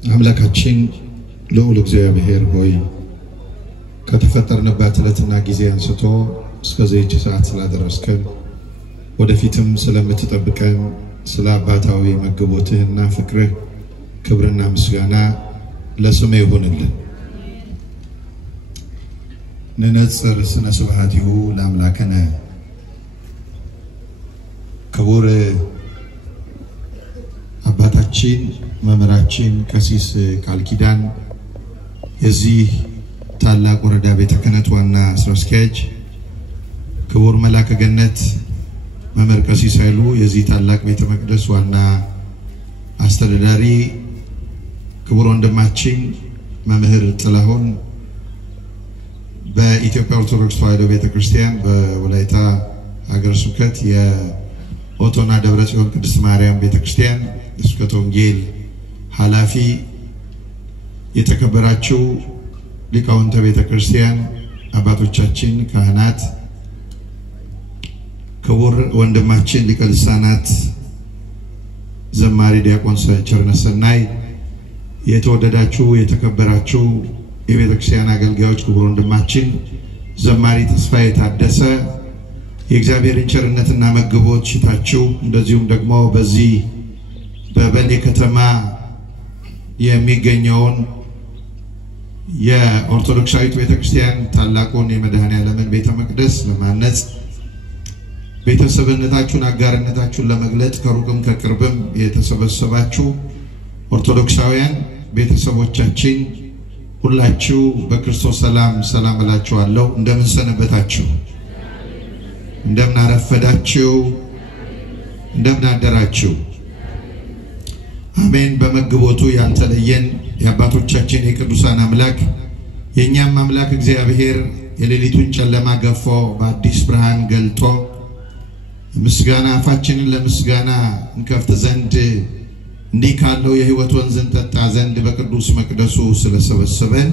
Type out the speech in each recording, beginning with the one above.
አምላካችን ልዑል እግዚአብሔር ሆይ ከተፈጠርንበት ዕለትና ጊዜ አንስቶ እስከዚህች ሰዓት ስላደረስከን ወደፊትም ስለምትጠብቀን ስለ አባታዊ መግቦትህና ፍቅርህ ክብርና ምስጋና ለስምህ ይሁንልን። ንነጽር ስነ ስብሐቲሁ ለአምላክነ ክቡር አባታችን መምህራችን ቀሲስ ቃል ኪዳን የዚህ ታላቅ ወረዳ ቤተ ክህነት ዋና ስራ አስኪያጅ፣ ክቡር መላከ ገነት መምህር ቀሲስ ኃይሉ የዚህ ታላቅ ቤተ መቅደስ ዋና አስተዳዳሪ፣ ክቡር ወንድማችን መምህር ጥላሁን በኢትዮጵያ ኦርቶዶክስ ተዋሕዶ ቤተክርስቲያን በወላይታ ሀገረ ስብከት የኦቶና ደብረ ጽዮን ቅድስት ማርያም ቤተክርስቲያን የስብከተ ወንጌል ኃላፊ፣ የተከበራችሁ ሊቃውንተ ቤተክርስቲያን አባቶቻችን ካህናት፣ ክቡር ወንድማችን ሊቀ ልሳናት ዘማሪ ዲያቆን ቸርነት ሰናይ፣ የተወደዳችሁ የተከበራችሁ የቤተክርስቲያን አገልጋዮች፣ ክቡር ወንድማችን ዘማሪ ተስፋዬ ታደሰ የእግዚአብሔርን ቸርነትና መግቦት ሽታችሁ እንደዚሁም ደግሞ በዚህ በበሌ ከተማ የሚገኘውን የኦርቶዶክሳዊት ቤተክርስቲያን ታላቁን የመድኃኔዓለምን ቤተ መቅደስ ለማነጽ ቤተሰብነታችሁን አጋርነታችሁን ለመግለጽ ከሩቅም ከቅርብም የተሰበሰባችሁ ኦርቶዶክሳውያን ቤተሰቦቻችን ሁላችሁ በክርስቶስ ሰላም እላችኋለሁ። እንደምን ሰነበታችሁ? እንደምን አረፈዳችሁ? እንደምን አደራችሁ? አሜን። በመግቦቱ ያልተለየን የአባቶቻችን የቅዱሳን አምላክ የኛም አምላክ እግዚአብሔር የሌሊቱን ጨለማ ገፎ በአዲስ ብርሃን ገልጦ ምስጋና አፋችንን ለምስጋና እንከፍት ዘንድ እንዲህ ካለው የሕይወት ወንዝን ጠጣ ዘንድ በቅዱስ መቅደሱ ስለሰበሰበን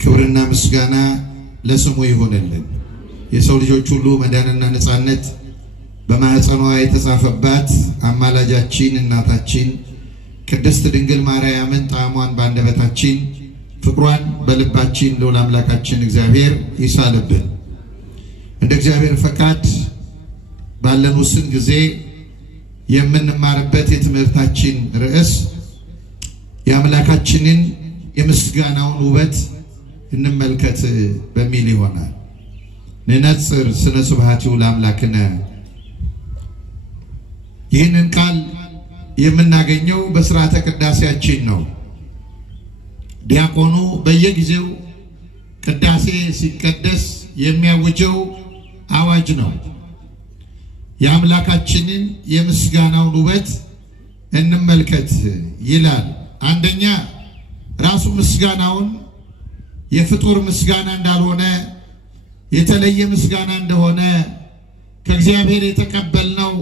ክብርና ምስጋና ለስሙ ይሁንልን። የሰው ልጆች ሁሉ መዳንና ነፃነት በማህፀኗ የተጻፈባት አማላጃችን እናታችን ቅድስት ድንግል ማርያምን ጣዕሟን በአንደበታችን ፍቅሯን በልባችን ለወላዲተ አምላካችን እግዚአብሔር ይሳልብን። እንደ እግዚአብሔር ፈቃድ ባለን ውስን ጊዜ የምንማርበት የትምህርታችን ርዕስ የአምላካችንን የምስጋናውን ውበት እንመልከት በሚል ይሆናል። ንነጽር ስነ ስብሐቲሁ ለአምላክነ። ይህንን ቃል የምናገኘው በሥርዓተ ቅዳሴያችን ነው። ዲያቆኑ በየጊዜው ቅዳሴ ሲቀደስ የሚያውጀው አዋጅ ነው። የአምላካችንን የምስጋናውን ውበት እንመልከት ይላል። አንደኛ ራሱ ምስጋናውን የፍጡር ምስጋና እንዳልሆነ የተለየ ምስጋና እንደሆነ ከእግዚአብሔር የተቀበልነው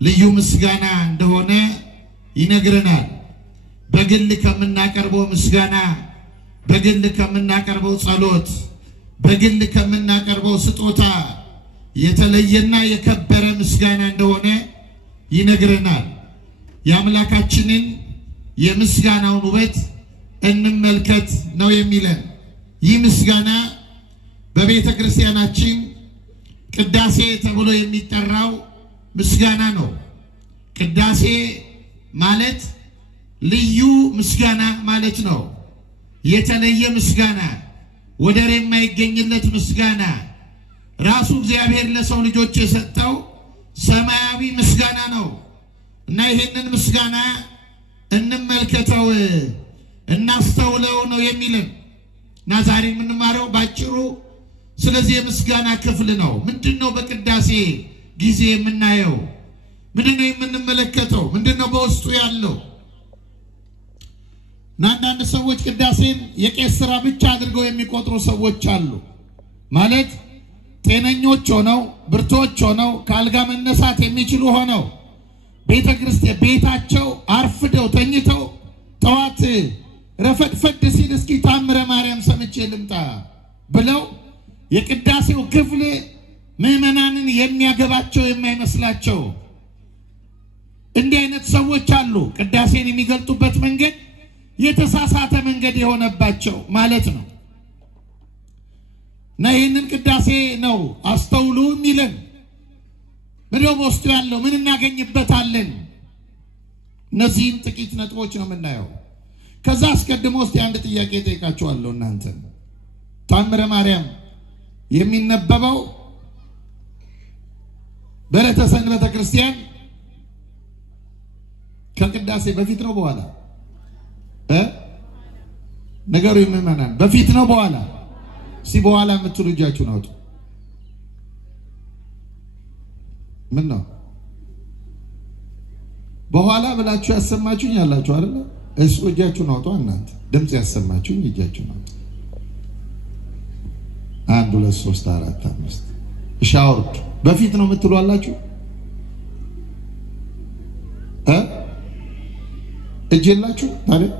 ልዩ ምስጋና እንደሆነ ይነግረናል። በግል ከምናቀርበው ምስጋና፣ በግል ከምናቀርበው ጸሎት፣ በግል ከምናቀርበው ስጦታ የተለየና የከበረ ምስጋና እንደሆነ ይነግረናል። የአምላካችንን የምስጋናውን ውበት እንመልከት ነው የሚለን። ይህ ምስጋና በቤተ ክርስቲያናችን ቅዳሴ ተብሎ የሚጠራው ምስጋና ነው። ቅዳሴ ማለት ልዩ ምስጋና ማለት ነው። የተለየ ምስጋና፣ ወደር የማይገኝለት ምስጋና፣ ራሱ እግዚአብሔር ለሰው ልጆች የሰጠው ሰማያዊ ምስጋና ነው እና ይሄንን ምስጋና እንመልከተው እናስተውለው ነው የሚለን እና ዛሬ የምንማረው ባጭሩ ስለዚህ የምስጋና ክፍል ነው። ምንድነው በቅዳሴ ጊዜ የምናየው? ምንድነው የምንመለከተው? ምንድነው በውስጡ ያለው? አንዳንድ ሰዎች ቅዳሴን የቄስ ስራ ብቻ አድርገው የሚቆጥሩ ሰዎች አሉ። ማለት ጤነኞች ሆነው ብርቶች ሆነው ከአልጋ መነሳት የሚችሉ ሆነው ቤተ ክርስቲያን ቤታቸው አርፍደው ተኝተው ጠዋት ረፈድፈድ ሲል እስኪ ታምረ ማርያም ሰምቼ ልምጣ ብለው የቅዳሴው ክፍል ምዕመናንን የሚያገባቸው የማይመስላቸው እንዲህ አይነት ሰዎች አሉ። ቅዳሴን የሚገልጡበት መንገድ የተሳሳተ መንገድ የሆነባቸው ማለት ነው። እና ይህንን ቅዳሴ ነው አስተውሉ የሚለን። ምንድነው በውስጡ ያለው? ምን እናገኝበታለን? እነዚህን ጥቂት ነጥቦች ነው የምናየው። ከዛ አስቀድሞ እስቲ አንድ ጥያቄ ጠይቃችኋለሁ እናንተ። ተአምረ ማርያም የሚነበበው በዕለተ ሰንበተ ክርስቲያን ከቅዳሴ በፊት ነው በኋላ? ነገሩ ይመናል። በፊት ነው በኋላ? በኋላ የምትሉ እጃችሁን አውጡ። ምን ነው በኋላ ብላችሁ ያሰማችሁኝ ያላችሁ አይደል? እሱ እጃችሁን አውጡ። እናንተ ድምጽ ያሰማችሁኝ እጃችሁን አውጡ። 1 2 3 4 5 ሻውርድ በፊት ነው የምትሉ አላችሁ? እጅ የላችሁ ታዲያ?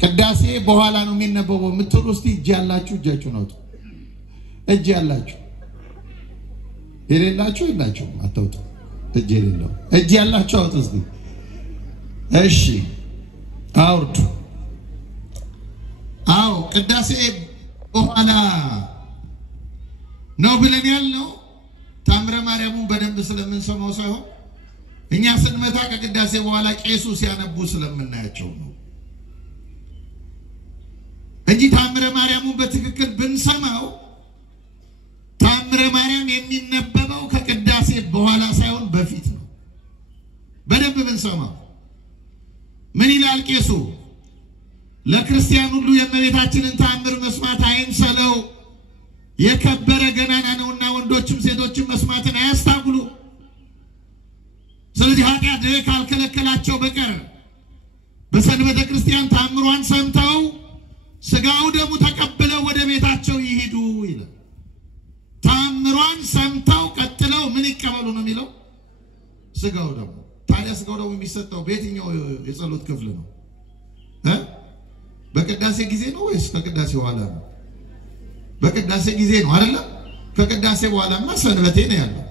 ቅዳሴ በኋላ ነው የሚነበበው የምትሉ እስቲ እጅ ያላችሁ እጃችሁን አውጡ። እጅ ያላችሁ የሌላችሁ የላችሁ አታውጡ። እጅ የሌለው እጅ ያላችሁ አውጡ እስቲ። እሺ አውርዱ። አዎ ቅዳሴ በኋላ ነው ብለን ያልነው ተአምረ ማርያምን በደንብ ስለምንሰማው ሳይሆን እኛ ስንመጣ ከቅዳሴ በኋላ ቄሱ ሲያነቡ ስለምናያቸው ነው እንጂ ተአምረ ማርያምን በትክክል ብንሰማው ተአምረ ማርያም የሚነበበው ከቅዳሴ በኋላ ሳይሆን በፊት ነው። በደንብ ብንሰማው ምን ይላል ቄሱ? ለክርስቲያን ሁሉ የእመቤታችንን ተአምር መስማት አይምሰለው፣ የከበረ ገናና ነውና ወንዶችም ሴቶችም መስማትን አያስታጉሉ። ስለዚህ ኃጢአት ካልከለከላቸው በቀር በሰንበተ ክርስቲያን ተአምሯን ሰምተው ስጋው ደሙ ተቀብለው ወደ ቤታቸው ይሄዱ ይላል። ተአምሯን ሰምተው ቀጥለው ምን ይቀበሉ ነው የሚለው? ስጋው ደሙ። ታዲያ ስጋው ደሙ የሚሰጠው በየትኛው የጸሎት ክፍል ነው? በቅዳሴ ጊዜ ነው ወይስ ከቅዳሴ በኋላ ነው? በቅዳሴ ጊዜ ነው አይደል? ከቅዳሴ በኋላማ ሰንበቴ ነው ያለው።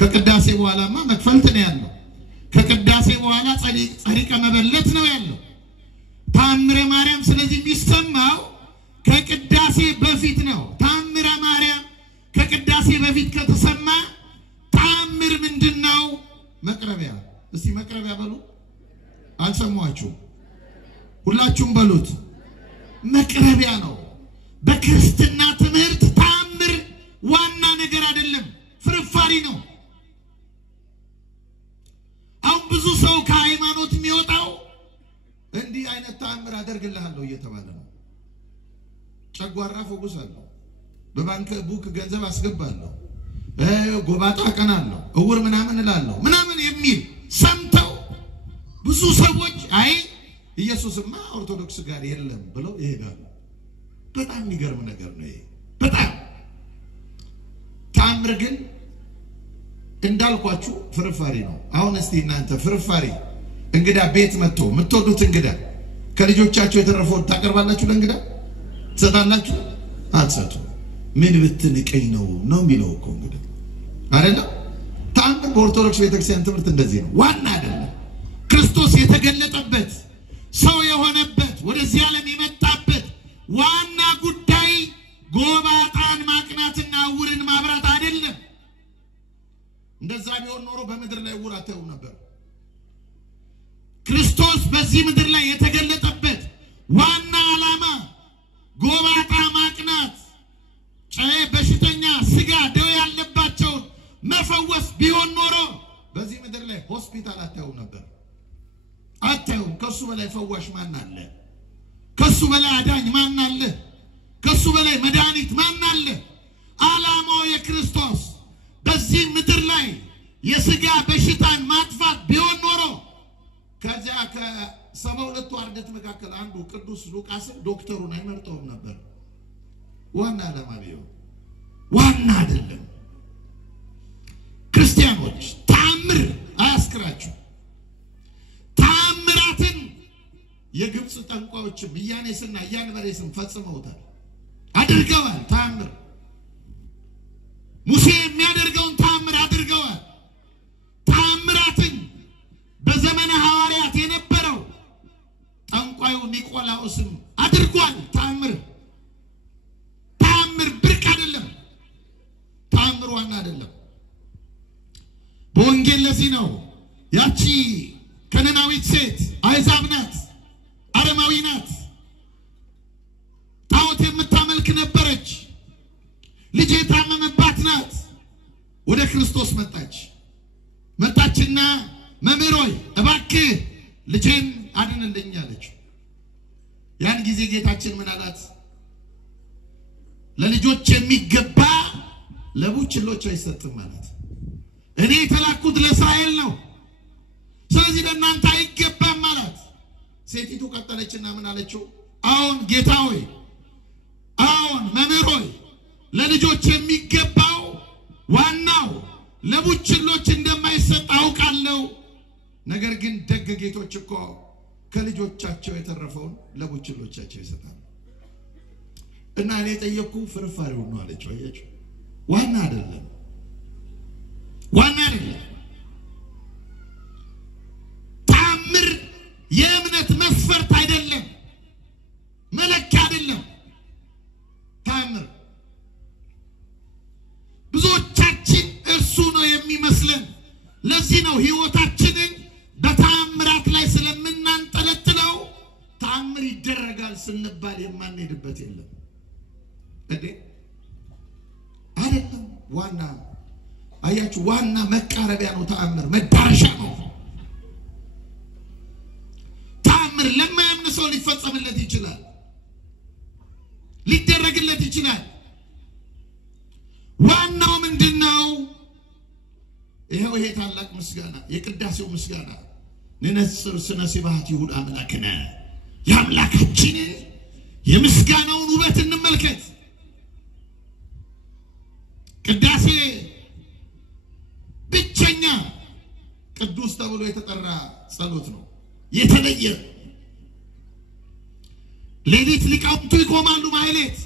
ከቅዳሴ በኋላማ መክፈልት ነው ያለው። ከቅዳሴ በኋላ ጸሪቀ መበለት ነው ያለው። ተአምረ ማርያም ስለዚህ የሚሰማው ከቅዳሴ በፊት ነው። ተአምረ ማርያም ከቅዳሴ በፊት ከተሰማ ተአምር ምንድነው? መቅረቢያ። እስቲ መቅረቢያ በሉ። አልሰማችሁ? ሁላችሁም በሉት። መቅረቢያ ነው። በክርስትና ትምህርት ተአምር ዋና ነገር አይደለም፣ ፍርፋሪ ነው። አሁን ብዙ ሰው ከሃይማኖት የሚወጣው እንዲህ አይነት ተአምር አደርግልሃለሁ እየተባለ ነው። ጨጓራ ፈውሳለሁ፣ በባንክ ቡክ ገንዘብ አስገባለሁ፣ ጎባጣ ቀናለሁ፣ እውር ምናምን እላለሁ ምናምን የሚል ሰምተው ብዙ ሰዎች አይ ኢየሱስማ ኦርቶዶክስ ጋር የለም ብለው ይሄዳሉ። በጣም የሚገርም ነገር ነው ይሄ። በጣም ተአምር ግን እንዳልኳችሁ ፍርፋሪ ነው። አሁን እስቲ እናንተ ፍርፋሪ እንግዳ ቤት መጥቶ የምትወዱት እንግዳ ከልጆቻችሁ የተረፈውን ታቀርባላችሁ? ለእንግዳ ትሰጣላችሁ? አትሰጡ። ምን ብትንቀኝ ነው የሚለው እኮ እንግዳ አይደለም። ተአምር በኦርቶዶክስ ቤተክርስቲያን ትምህርት እንደዚህ ነው። ዋና አይደለም። ክርስቶስ የተገለጠበት ሰው የሆነበት ወደዚህ ዓለም የመጣበት ዋና ጉዳይ ጎባጣን ማቅናትና ዕውርን ማብራት አይደለም። እንደዛ ቢሆን ኖሮ በምድር ላይ ዕውር አታዩ ነበር። ክርስቶስ በዚህ ምድር ላይ የተገለጠበት ዋና ዓላማ ጎባጣ ማቅናት፣ በሽተኛ ስጋ ደዌ ያለባቸውን መፈወስ ቢሆን ኖሮ በዚህ ምድር ላይ ሆስፒታል አታዩ ነበር። አታዩም። ከሱ በላይ ፈዋሽ ማን አለ? ከሱ በላይ አዳኝ ማን አለ? ከሱ በላይ መድኃኒት ማን አለ? ዓላማው የክርስቶስ በዚህ ምድር ላይ የስጋ በሽታን ማጥፋት ቢሆን ኖሮ ከዚያ ከ72 አርድእት መካከል አንዱ ቅዱስ ሉቃስን ዶክተሩን አይመርጠውም ነበር። ዋና ዓላማ ቢሆን ዋና አይደለም። ክርስቲያኖች ተአምር አያስክራችሁ። ተአምራትን የግብጽ ጠንቋዮችም ኢያኔስና ኢያንበሬስም ፈጽመውታል፣ አድርገዋል። ተአምር ሙሴ የሚያደርገውን ተአምር አድርገዋል። ተአምራትን በዘመነ ሐዋርያት የነበረው ለዚህ ነው ያቺ ከነናዊት ሴት አይዛብ ናት፣ አረማዊ ናት፣ ጣዖት የምታመልክ ነበረች፣ ልጅ የታመመባት ናት። ወደ ክርስቶስ መጣችና መምህር ሆይ እባክህ ልጄን አድንልኝ አለች። ያን ጊዜ ጌታችን ምን አላት? ለልጆች የሚገባ ለቡችሎች አይሰጥም ማለት እኔ የተላኩት ለእስራኤል ነው፣ ስለዚህ ለእናንተ አይገባም ማለት። ሴቲቱ ቀጠለችና ምን አለችው? አሁን ጌታ ሆይ፣ አሁን መምህር ሆይ ለልጆች የሚገባው ዋናው ለቡችሎች እንደማይሰጥ አውቃለሁ። ነገር ግን ደግ ጌቶች እኮ ከልጆቻቸው የተረፈውን ለቡችሎቻቸው ይሰጣሉ። እና እኔ ጠየቅኩ ፍርፋሪው ነው አለችው። አያችሁ ዋና አይደለም። ተአምር የእምነት መስፈርት አይደለም፣ መለኪያ አይደለም። ተአምር ብዙዎቻችን እርሱ ነው የሚመስለን። ለዚህ ነው ህይወታችንን በተአምራት ላይ ስለምናንጠለጥለው ተአምር ይደረጋል ስንባል የማንሄድበት የለም። አይደለም ዋና አያችሁ ዋና መቃረቢያ ነው ተአምር፣ መዳረሻ ነው። ተአምር ለማያምን ሰው ሊፈጸምለት ይችላል፣ ሊደረግለት ይችላል። ዋናው ምንድነው? ይሄው ይሄ ታላቅ ምስጋና የቅዳሴው ምስጋና ንነጽር ስነ ሲባህት ይሁን አምላክነ የአምላካችን የምስጋናውን ውበት እንመልከት። ቅዳሴ ብቸኛ ቅዱስ ተብሎ የተጠራ ጸሎት ነው። የተለየ ሌሊት ሊቃውንቱ ይቆማሉ ማህሌት።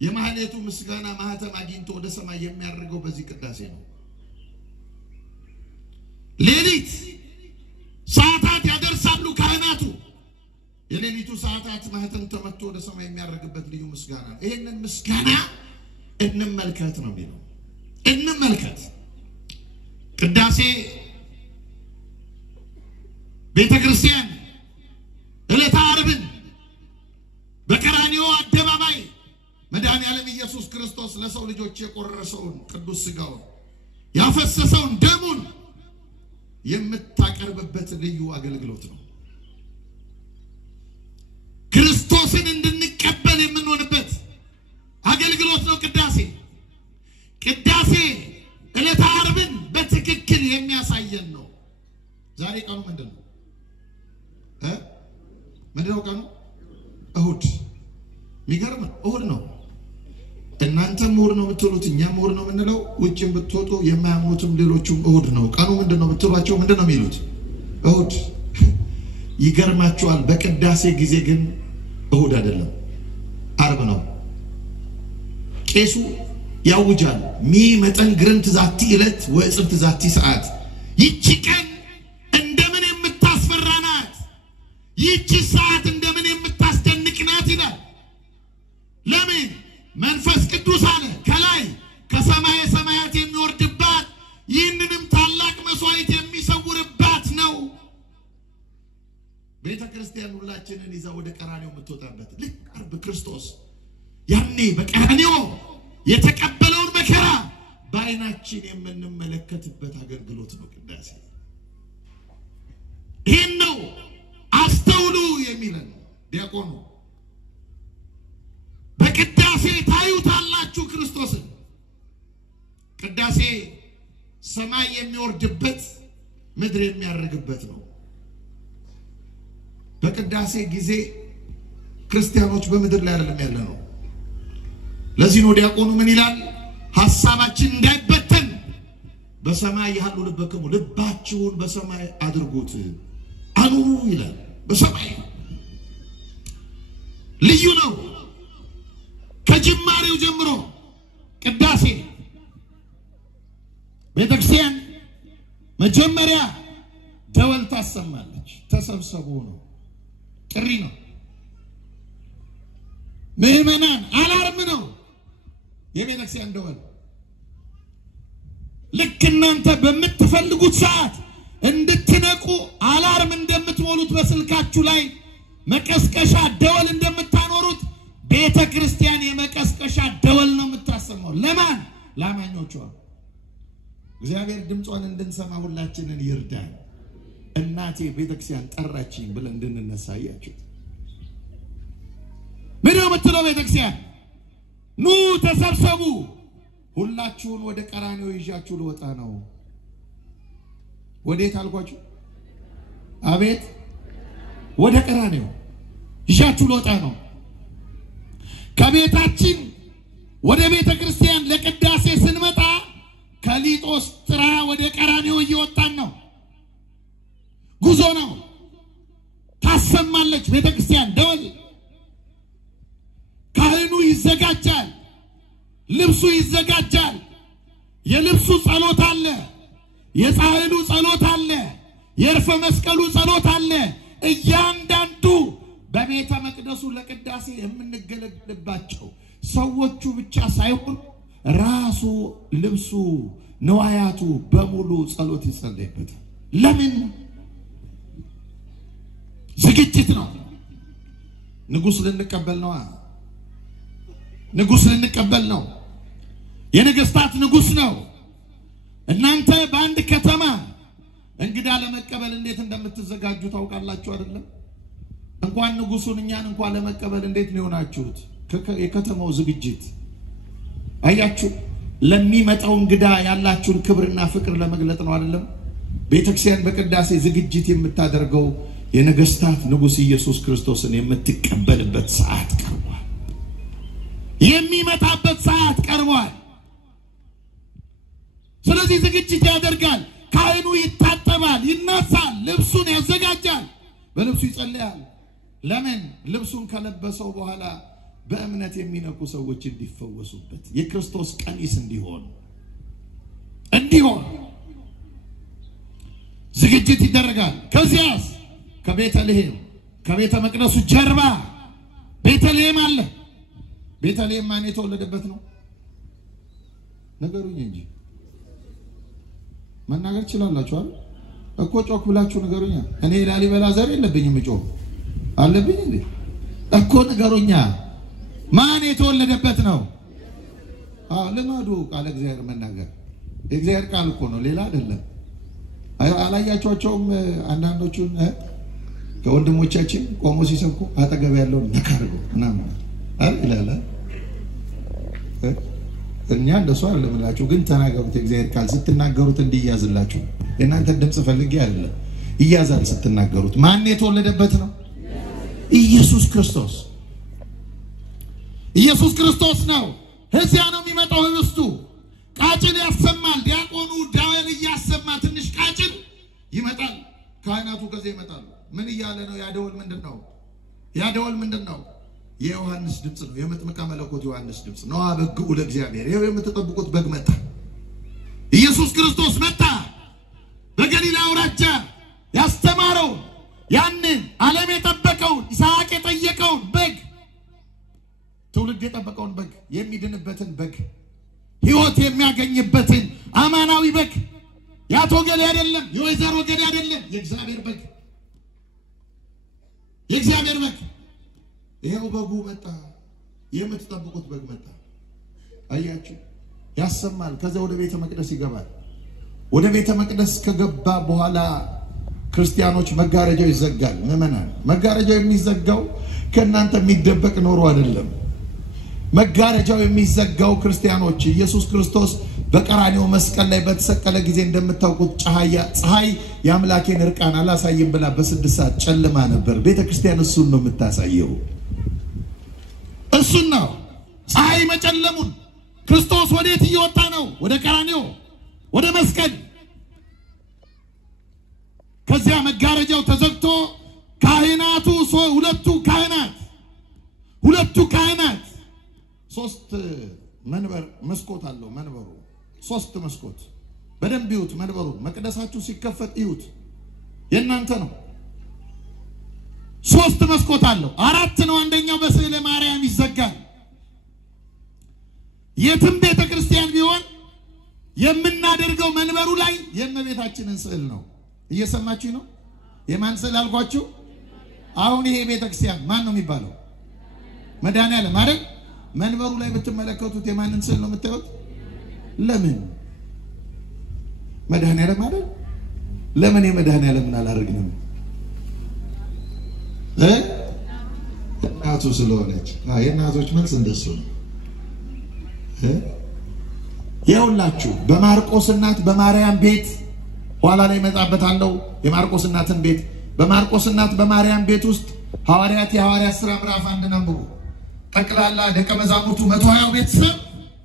የማህሌቱ ምስጋና ማህተም አግኝቶ ወደ ሰማይ የሚያርገው በዚህ ቅዳሴ ነው። ሌሊት ሰዓታት ያደርሳሉ ካህናቱ። የሌሊቱ ሰዓታት ማህተም ተመቶ ወደ ሰማይ የሚያርግበት ልዩ ምስጋና ነው። ይሄንን ምስጋና እንመልከት ነው የሚለው። እንመልከት። ቅዳሴ ቤተክርስቲያን ዕለተ ዓርብን በቀራንዮ አደባባይ መድኃኔዓለም ኢየሱስ ክርስቶስ ለሰው ልጆች የቆረሰውን ቅዱስ ሥጋውን ያፈሰሰውን ደሙን የምታቀርብበት ልዩ አገልግሎት ነው። ክርስቶስን እንድንቀበል የምንሆንበት አገልግሎት ነው ቅዳሴ። ቅዳሴ ዕለተ ዓርብን በትክክል የሚያሳየን ነው። ዛሬ ቀኑ ምንድነው? ምንድነው ቀኑ? እሁድ። የሚገርም እሁድ ነው። እናንተም እሁድ ነው የምትሉት፣ እኛም እሁድ ነው የምንለው። ውጭም ብትወጡ የማያምኑትም ሌሎቹም እሁድ ነው። ቀኑ ምንድነው ብትሏቸው ምንድነው የሚሉት? እሁድ። ይገርማችኋል። በቅዳሴ ጊዜ ግን እሁድ አይደለም፣ ዓርብ ነው። ቄሱ ያውጃል። ሚ መጠን ግርምት ዛቲ ዕለት ወዕጽብት ዛቲ ሰዓት። ይቺ ቀን እንደምን የምታስፈራ ናት፣ ይቺ ሰዓት እንደምን የምታስደንቅ ናት ይላል። ለምን? መንፈስ ቅዱስ አለ ከላይ ከሰማየ ሰማያት የሚወርድባት ይህንንም ታላቅ መስዋዕት የሚሰውርባት ነው። ቤተ ክርስቲያን ሁላችንን ይዛ ወደ ቀራንዮ የምትወጣበት ልክ ዓርብ ክርስቶስ ያኔ በቀራንዮ የተቀበለውን መከራ በዓይናችን የምንመለከትበት አገልግሎት ነው ቅዳሴ። ይህን ነው አስተውሉ የሚለን ዲያቆኑ። በቅዳሴ ታዩታላችሁ ክርስቶስን። ቅዳሴ ሰማይ የሚወርድበት ምድር የሚያርግበት ነው። በቅዳሴ ጊዜ ክርስቲያኖች በምድር ላይ አይደለም ያለ ነው። ለዚህ ነው ዲያቆኑ ምን ይላል? ሐሳባችን እንዳይበተን በሰማይ ያሉ ልበከሙ ልባችሁን በሰማይ አድርጉት አኑሩ ይላል። በሰማይ ልዩ ነው። ከጅማሬው ጀምሮ ቅዳሴ ቤተክርስቲያን መጀመሪያ ደወል ታሰማለች። ተሰብሰቡ ነው፣ ጥሪ ነው። ምእመናን አላርም ነው የቤተክርስቲያን ደወል። ልክ እናንተ በምትፈልጉት ሰዓት እንድትነቁ አላርም እንደምትሞሉት በስልካችሁ ላይ መቀስቀሻ ደወል እንደምታኖሩት ቤተክርስቲያን የመቀስቀሻ ደወል ነው የምታሰማው። ለማን? ለአማኞቿ። እግዚአብሔር ድምጿን እንድንሰማ ሁላችንን ይርዳን። እናቴ ቤተክርስቲያን ጠራችኝ ብለን እንድንነሳ ያያችሁ። ምን ነው የምትለው ቤተክርስቲያን? ኑ ተሰብሰቡ፣ ሁላችሁን ወደ ቀራንዮ ይዣችሁ ልወጣ ነው። ወዴት አልኳችሁ? አቤት፣ ወደ ቀራንዮ ይዣችሁ ልወጣ ነው። ከቤታችን ወደ ቤተክርስቲያን ለቅዳሴ ስንመጣ ከሊጦስትራ ወደ ቀራንዮ እየወጣን ነው። ጉዞ ነው። ታሰማለች ቤተክርስቲያን ደወል። ካህኑ ይዘጋጃል፣ ልብሱ ይዘጋጃል። የልብሱ ጸሎት አለ፣ የጻሕሉ ጸሎት አለ፣ የዕርፈ መስቀሉ ጸሎት አለ። እያንዳንዱ በቤተ መቅደሱ ለቅዳሴ የምንገለግልባቸው ሰዎቹ ብቻ ሳይሆን ራሱ ልብሱ ነዋያቱ በሙሉ ጸሎት ይጸለይበታል። ለምን? ዝግጅት ነው። ንጉስ ልንቀበል ነው። ንጉስ ልንቀበል ነው። የነገስታት ንጉስ ነው። እናንተ በአንድ ከተማ እንግዳ ለመቀበል እንዴት እንደምትዘጋጁ ታውቃላችሁ አይደለም? እንኳን ንጉሱን እኛን እንኳን ለመቀበል እንዴት ነው ሆናችሁት? የከተማው ዝግጅት አያችሁ። ለሚመጣው እንግዳ ያላችሁን ክብርና ፍቅር ለመግለጥ ነው አይደለም? ቤተክርስቲያን በቅዳሴ ዝግጅት የምታደርገው የነገስታት ንጉስ ኢየሱስ ክርስቶስን የምትቀበልበት ሰዓት ቀርቧል። የሚመጣበት ሰዓት ቀርቧል። ስለዚህ ዝግጅት ያደርጋል። ካህኑ ይታጠባል፣ ይነሳል፣ ልብሱን ያዘጋጃል፣ በልብሱ ይጸልያል። ለምን? ልብሱን ከለበሰው በኋላ በእምነት የሚነኩ ሰዎች እንዲፈወሱበት የክርስቶስ ቀሚስ እንዲሆን ዝግጅት ይደረጋል። ከዚያስ ከቤተልሔም ከቤተ መቅደሱ ጀርባ ቤተልሔም አለ። ቤተልሔም ማን የተወለደበት ነው? ነገሩኝ እንጂ መናገር ይችላልላችሁ አይደል? እኮ ጮክ ብላችሁ ነገሩኛ። እኔ ላሊበላ ዘር የለብኝም ጮክ አለብኝ እንዴ? እኮ ነገሩኛ። ማን የተወለደበት ነው? ልማዱ ቃል እግዚአብሔር መናገር የእግዚአብሔር ቃል እኮ ነው፣ ሌላ አይደለም። አላያቸውም? አንዳንዶቹን ከወንድሞቻችን ቆሞ ሲሰብኩ አጠገብ ያለው ነካርጎ ምናምን ይላል። እኛ እንደሱ አይደለምላችሁ፣ ግን ተናገሩት። የእግዚአብሔር ቃል ስትናገሩት እንዲያዝላችሁ የእናንተ ድምጽ ፈልጌ አይደለም፣ ይያዛል ስትናገሩት። ማን የተወለደበት ነው? ኢየሱስ ክርስቶስ። ኢየሱስ ክርስቶስ ነው። እዚያ ነው የሚመጣው ህብስቱ። ቃጭል ያሰማል። ዲያቆኑ ዳወል እያሰማ ትንሽ ቃጭል ይመጣል። ካህናቱ ከዚህ ይመጣሉ። ምን እያለ ነው? ያደወል ምንድነው? ያደወል ምንድነው? የዮሐንስ ድምጽ ነው። የመጥምቀ መለኮት ዮሐንስ ድምጽ ነው። በግኡ ለእግዚአብሔር። ይሄው የምትጠብቁት በግ መጣ። ኢየሱስ ክርስቶስ መጣ። በገሊላ አውራጃ ያስተማረው ያንን ዓለም የጠበቀውን ይስሐቅ የጠየቀውን በግ፣ ትውልድ የጠበቀውን በግ፣ የሚድንበትን በግ፣ ሕይወት የሚያገኝበትን አማናዊ በግ፣ ያቶ ገሌ አይደለም፣ የወይዘሮ ገሌ አይደለም፣ የእግዚአብሔር በግ፣ የእግዚአብሔር በግ። ይሄው በጉ መጣ። የምትጠብቁት በግ መጣ። አያችሁ፣ ያሰማል። ከዛ ወደ ቤተ መቅደስ ይገባል። ወደ ቤተ መቅደስ ከገባ በኋላ ክርስቲያኖች መጋረጃው ይዘጋል። ምእመናን፣ መጋረጃው የሚዘጋው ከእናንተ የሚደበቅ ኖሮ አይደለም። መጋረጃው የሚዘጋው ክርስቲያኖች ኢየሱስ ክርስቶስ በቀራንዮ መስቀል ላይ በተሰቀለ ጊዜ እንደምታውቁት ፀሐይ የአምላኬን እርቃን አላሳይም ብላ በ6 ሰዓት ጨለማ ነበር። ቤተ ክርስቲያን እሱን ነው የምታሳየው። እሱን ነው ፀሐይ መጨለሙን። ክርስቶስ ወዴት እየወጣ ነው? ወደ ቀራንዮ፣ ወደ መስቀል። ከዚያ መጋረጃው ተዘግቶ ካህናቱ ሁለቱ ካህናት 3 መንበር መስኮት አለው። መንበሩ 3 መስኮት። በደንብ ይዩት። መንበሩ መቅደሳችሁ ሲከፈት ይዩት። የእናንተ ነው። 3 መስኮት አለው። 4 ነው። አንደኛው በስዕለ ማርያም ይዘጋል። የትም ቤተ ክርስቲያን ቢሆን የምናደርገው መንበሩ ላይ የእመቤታችንን ስዕል ነው። እየሰማችሁ ነው? የማን ስዕል አልኳችሁ? አሁን ይሄ ቤተክርስቲያን ማን ነው የሚባለው? መድኃኔዓለም አይደል? መንበሩ ላይ ብትመለከቱት የማንን ስዕል ነው የምታዩት? ለምን መድኃኔዓለም አይደል? ለምን የመድኃኔዓለምን አላደረግንም? እናቱ ስለሆነች። የእናቶች መልስ እንደሱ ነው። ይኸውላችሁ በማርቆስ እናት በማርያም ቤት ኋላ ላይ መጣበታለሁ። የማርቆስ እናትን ቤት በማርቆስ እናት በማርያም ቤት ውስጥ ሐዋርያት የሐዋርያት ሥራ ምዕራፍ 1 አንብቡ። ጠቅላላ ደቀ መዛሙርቱ 120 ቤተሰብ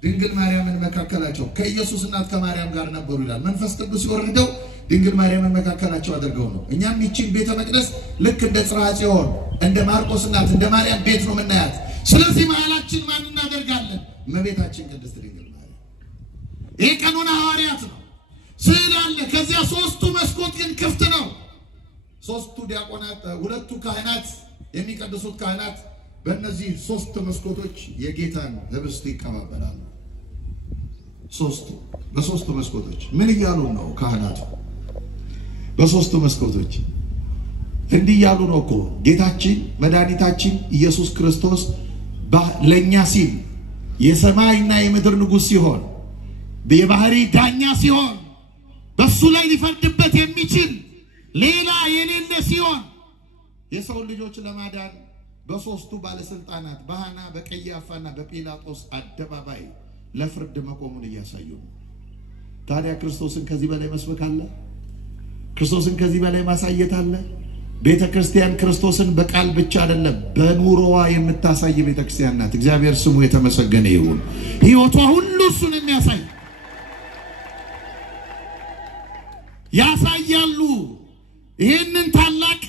ድንግል ማርያምን መካከላቸው ከኢየሱስ እናት ከማርያም ጋር ነበሩ ይላል። መንፈስ ቅዱስ ሲወርደው ድንግል ማርያምን መካከላቸው አድርገው ነው። እኛም ይቺን ቤተ መቅደስ ልክ እንደ ጽርሐ ጽዮን እንደ ማርቆስ እናት እንደ ማርያም ቤት ነው የምናያት። ስለዚህ መሃላችን ማን እናደርጋለን? እመቤታችን ቅድስት ድንግል ማርያም። ይሄ ቀኖና ሐዋርያት ነው። ስዕል አለ። ከዚያ ሶስቱ መስኮት ግን ክፍት ነው። ሶስቱ ዲያቆናት፣ ሁለቱ ካህናት የሚቀድሱት ካህናት በእነዚህ ሶስት መስኮቶች የጌታን ህብስት ይቀባበላሉ። በሶስቱ መስኮቶች ምን እያሉ ነው ካህናቱ? በሶስቱ መስኮቶች እንዲህ እያሉ ነው እኮ ጌታችን መድኃኒታችን ኢየሱስ ክርስቶስ ለኛ ሲል የሰማይና የምድር ንጉሥ ሲሆን የባህሪ ዳኛ ሲሆን በሱ ላይ ሊፈርድበት የሚችል ሌላ የሌለ ሲሆን የሰው ልጆች ለማዳን በሶስቱ ባለስልጣናት በሐና በቀያፋና በጲላጦስ አደባባይ ለፍርድ መቆሙን እያሳዩ ነው። ታዲያ ክርስቶስን ከዚህ በላይ መስበክ አለ? ክርስቶስን ከዚህ በላይ ማሳየት አለ? ቤተ ክርስቲያን ክርስቶስን በቃል ብቻ አይደለም በኑሮዋ የምታሳይ ቤተ ክርስቲያን ናት። እግዚአብሔር ስሙ የተመሰገነ ይሁን። ሕይወቷ ሁሉ እሱን የሚያሳይ ያሳያሉ። ይህንን ታላቅ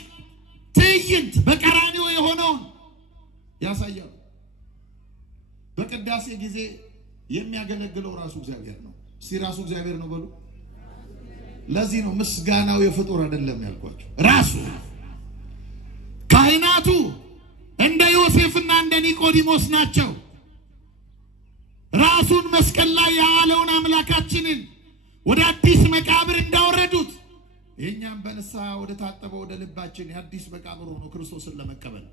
ትዕይንት በቀራንዮ የሆነውን ያሳያሉ። በቅዳሴ ጊዜ የሚያገለግለው ራሱ እግዚአብሔር ነው። ራሱ እግዚአብሔር ነው በሉ። ለዚህ ነው ምስጋናው የፍጡር አይደለም ያልኳችሁ። ራሱ ካህናቱ እንደ ዮሴፍና እንደ ኒቆዲሞስ ናቸው። ራሱን መስቀል ላይ ያዋለውን አምላካችንን ወደ አዲስ መቃብር እንዳወረዱት የኛም በንስሐ ወደ ታጠበው ወደ ልባችን የአዲስ መቃብር ሆኖ ክርስቶስን ለመቀበል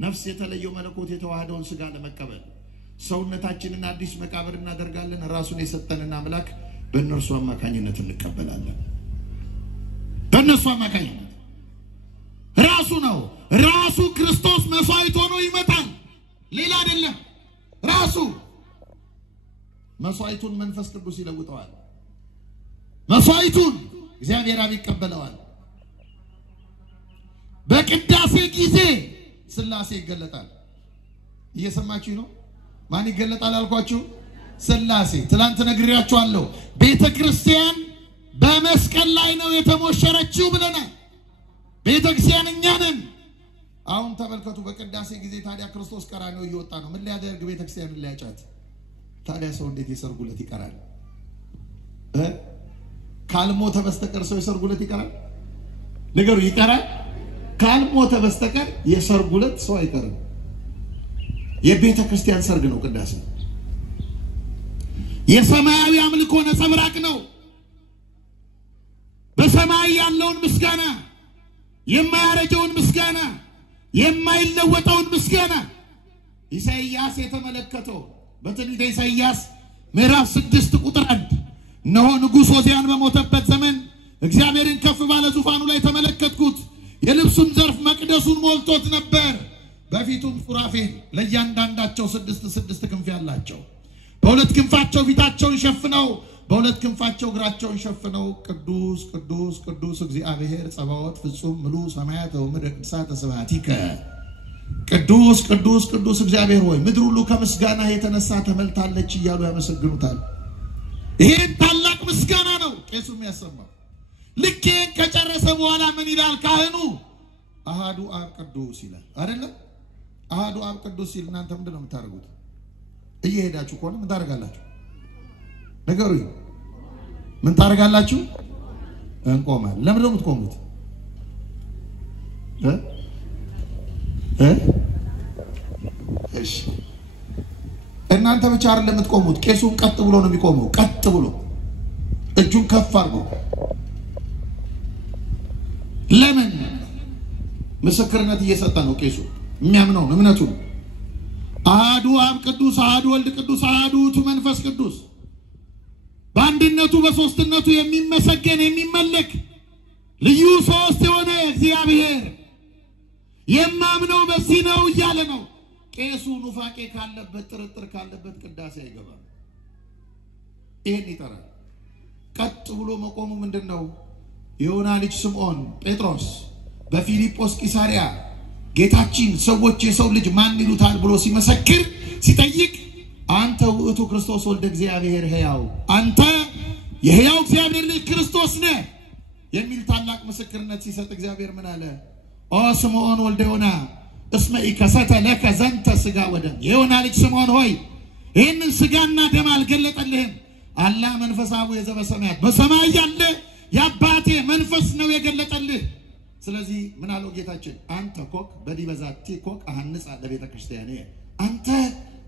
ነፍስ የተለየው መለኮት የተዋህደውን ሥጋ ለመቀበል ሰውነታችንን አዲስ መቃብር እናደርጋለን። ራሱን የሰጠንን አምላክ በእነርሱ አማካኝነት እንቀበላለን። በእነርሱ አማካኝነት ራሱ ነው። ራሱ ክርስቶስ መስዋዕት ሆኖ ይመጣል፣ ሌላ አይደለም። ራሱ መስዋዕቱን መንፈስ ቅዱስ ይለውጠዋል። መስዋዕቱን እግዚአብሔር አብ ይቀበለዋል። በቅዳሴ ጊዜ ሥላሴ ይገለጣል። እየሰማችሁ ነው? ማን ይገለጣል አልኳችሁ? ሥላሴ። ትላንት ነግሬያችኋለሁ። ቤተ ክርስቲያን በመስቀል ላይ ነው የተሞሸረችው ብለናል። ቤተ ክርስቲያን እኛ ነን። አሁን ተመልከቱ። በቅዳሴ ጊዜ ታዲያ ክርስቶስ ቀራንዮ እየወጣ ነው። ምን ሊያደርግ? ቤተ ክርስቲያን ሊያጫት። ታዲያ ሰው እንዴት የሰርጉለት ይቀራል? ካልሞተ በስተቀር ሰው የሰርጉለት ይቀራል? ነገሩ ይቀራል? ካልሞተ በስተቀር የሰርጉለት ሰው አይቀርም። የቤተ ክርስቲያን ሰርግ ነው ቅዳሴ። የሰማያዊ አምልኮ ነጸብራቅ ነው። በሰማይ ያለውን ምስጋና፣ የማያረጀውን ምስጋና፣ የማይለወጠውን ምስጋና ኢሳይያስ የተመለከተው በትንቢተ ኢሳይያስ ምዕራፍ 6 ቁጥር 1 እነሆ ንጉሥ ዖዝያን በሞተበት ዘመን እግዚአብሔርን ከፍ ባለ ዙፋኑ ላይ ተመለከትኩት፣ የልብሱን ዘርፍ መቅደሱን ሞልቶት ነበር። በፊቱም ሱራፌል ለእያንዳንዳቸው 6 ክንፍ ያላቸው፣ በሁለት ክንፋቸው ፊታቸውን ሸፍነው በሁለት ክንፋቸው እግራቸውን ሸፍነው ቅዱስ ቅዱስ ቅዱስ እግዚአብሔር ጸባዖት ፍጹም ምሉዕ ሰማያተ ወምድር ቅድሳተ ስብሐቲከ፣ ቅዱስ ቅዱስ ቅዱስ እግዚአብሔር ሆይ ምድር ሁሉ ከምስጋና የተነሳ ተመልታለች እያሉ ያመሰግኑታል። ይሄን ታላቅ ምስጋና ነው ቄሱ የሚያሰማው። ልክ ይሄን ከጨረሰ በኋላ ምን ይላል ካህኑ? አሃዱ አብ ቅዱስ ይላል አይደለም? አሃዱ አብ ቅዱስ ሲል እናንተ ምንድን ነው የምታደርጉት? እየሄዳችሁ ከሆነ ምን ታደርጋላችሁ? ነገሩኝ። ምን ታደርጋላችሁ? እንቆማለን። ለምን ነው የምትቆሙት? እሺ እናንተ ብቻ አይደለም የምትቆሙት። ቄሱም ቀጥ ብሎ ነው የሚቆመው። ቀጥ ብሎ እጁን ከፍ አድርጎ ለምን ምስክርነት እየሰጠ ነው? ቄሱ የሚያምነው እምነቱ አሐዱ አብ ቅዱስ፣ አሐዱ ወልድ ቅዱስ፣ አሐዱ ውእቱ መንፈስ ቅዱስ በአንድነቱ በሶስትነቱ የሚመሰገን የሚመለክ ልዩ ሶስት የሆነ እግዚአብሔር የማምነው በዚህ ነው እያለ ነው። ቄሱ ኑፋቄ ካለበት ጥርጥር ካለበት ቅዳሴ አይገባም። ይሄን ይጠራል። ቀጥ ብሎ መቆሙ ምንድነው? የዮና ልጅ ስምዖን ጴጥሮስ በፊልጶስ ቂሳሪያ ጌታችን ሰዎች የሰው ልጅ ማን ይሉታል ብሎ ሲመሰክር ሲጠይቅ አንተ ውእቱ ክርስቶስ ወልደ እግዚአብሔር ሕያው፣ አንተ የሕያው እግዚአብሔር ልጅ ክርስቶስ ነህ የሚል ታላቅ ምስክርነት ሲሰጥ እግዚአብሔር ምን አለ? ኦ ስምዖን ወልደ ዮና እስመ ኢከሰተ ለከ ዘንተ ሥጋ ወደም፣ የዮና ልጅ ስምዖን ሆይ ይህንን ሥጋና ደም አልገለጠልህም፣ አላህ መንፈሳዊ የዘበሰማያት በሰማይ ያለ የአባቴ መንፈስ ነው የገለጠልህ። ስለዚህ ምን አለው ጌታችን? አንተ ኮክ በዲበ ዛቲ ኮክ አሐንጻ ለቤተ ክርስቲያኔ፣ አንተ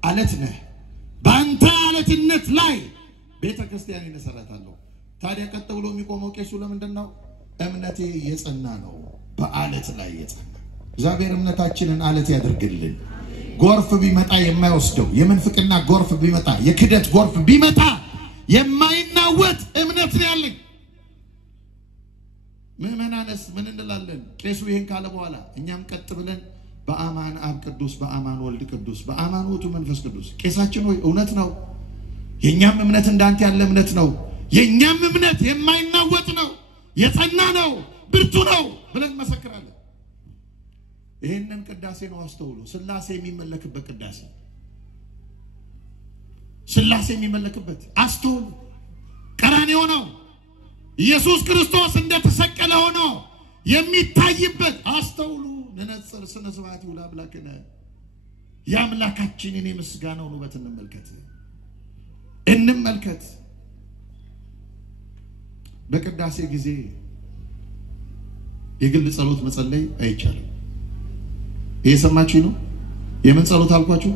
አለት ነህ፣ በአንተ አለትነት ላይ ቤተ ክርስቲያን እመሰርታለሁ። ታዲያ ቀጥ ብሎ የሚቆመው ቄሱ ለምንድን ነው? እምነቴ የጸና ነው፣ በአለት ላይ የጸና። እግዚአብሔር እምነታችንን አለት ያድርግልን። ጎርፍ ቢመጣ የማይወስደው፣ የምንፍቅና ጎርፍ ቢመጣ፣ የክደት ጎርፍ ቢመጣ የማይናወጥ እምነት ነው ያለኝ። ምእመናንስ ምን እንላለን? ቄሱ ይሄን ካለ በኋላ እኛም ቀጥ ብለን በአማን አብ ቅዱስ፣ በአማን ወልድ ቅዱስ፣ በአማን ውእቱ መንፈስ ቅዱስ። ቄሳችን ሆይ እውነት ነው፣ የኛም እምነት እንዳንተ ያለ እምነት ነው፣ የኛም እምነት የማይናወጥ ነው፣ የጸና ነው፣ ብርቱ ነው ብለን መሰክራለን። ይሄንን ቅዳሴ ነው አስተውሉ። ሥላሴ የሚመለክበት ቅዳሴ፣ ሥላሴ የሚመለክበት አስተውሉ። ቀራንዮ ነው ኢየሱስ ክርስቶስ እንደተሰቀለ ሆኖ የሚታይበት አስተውሉ። ንነጽር ስነ ስብሐት ይውላ አምላክነ፣ የአምላካችንን የምስጋናውን ውበት እንመልከት። በቅዳሴ ጊዜ የግል ጸሎት መጸለይ አይቻልም። እየሰማችሁ ነው? የምን ጸሎት አልኳችሁ?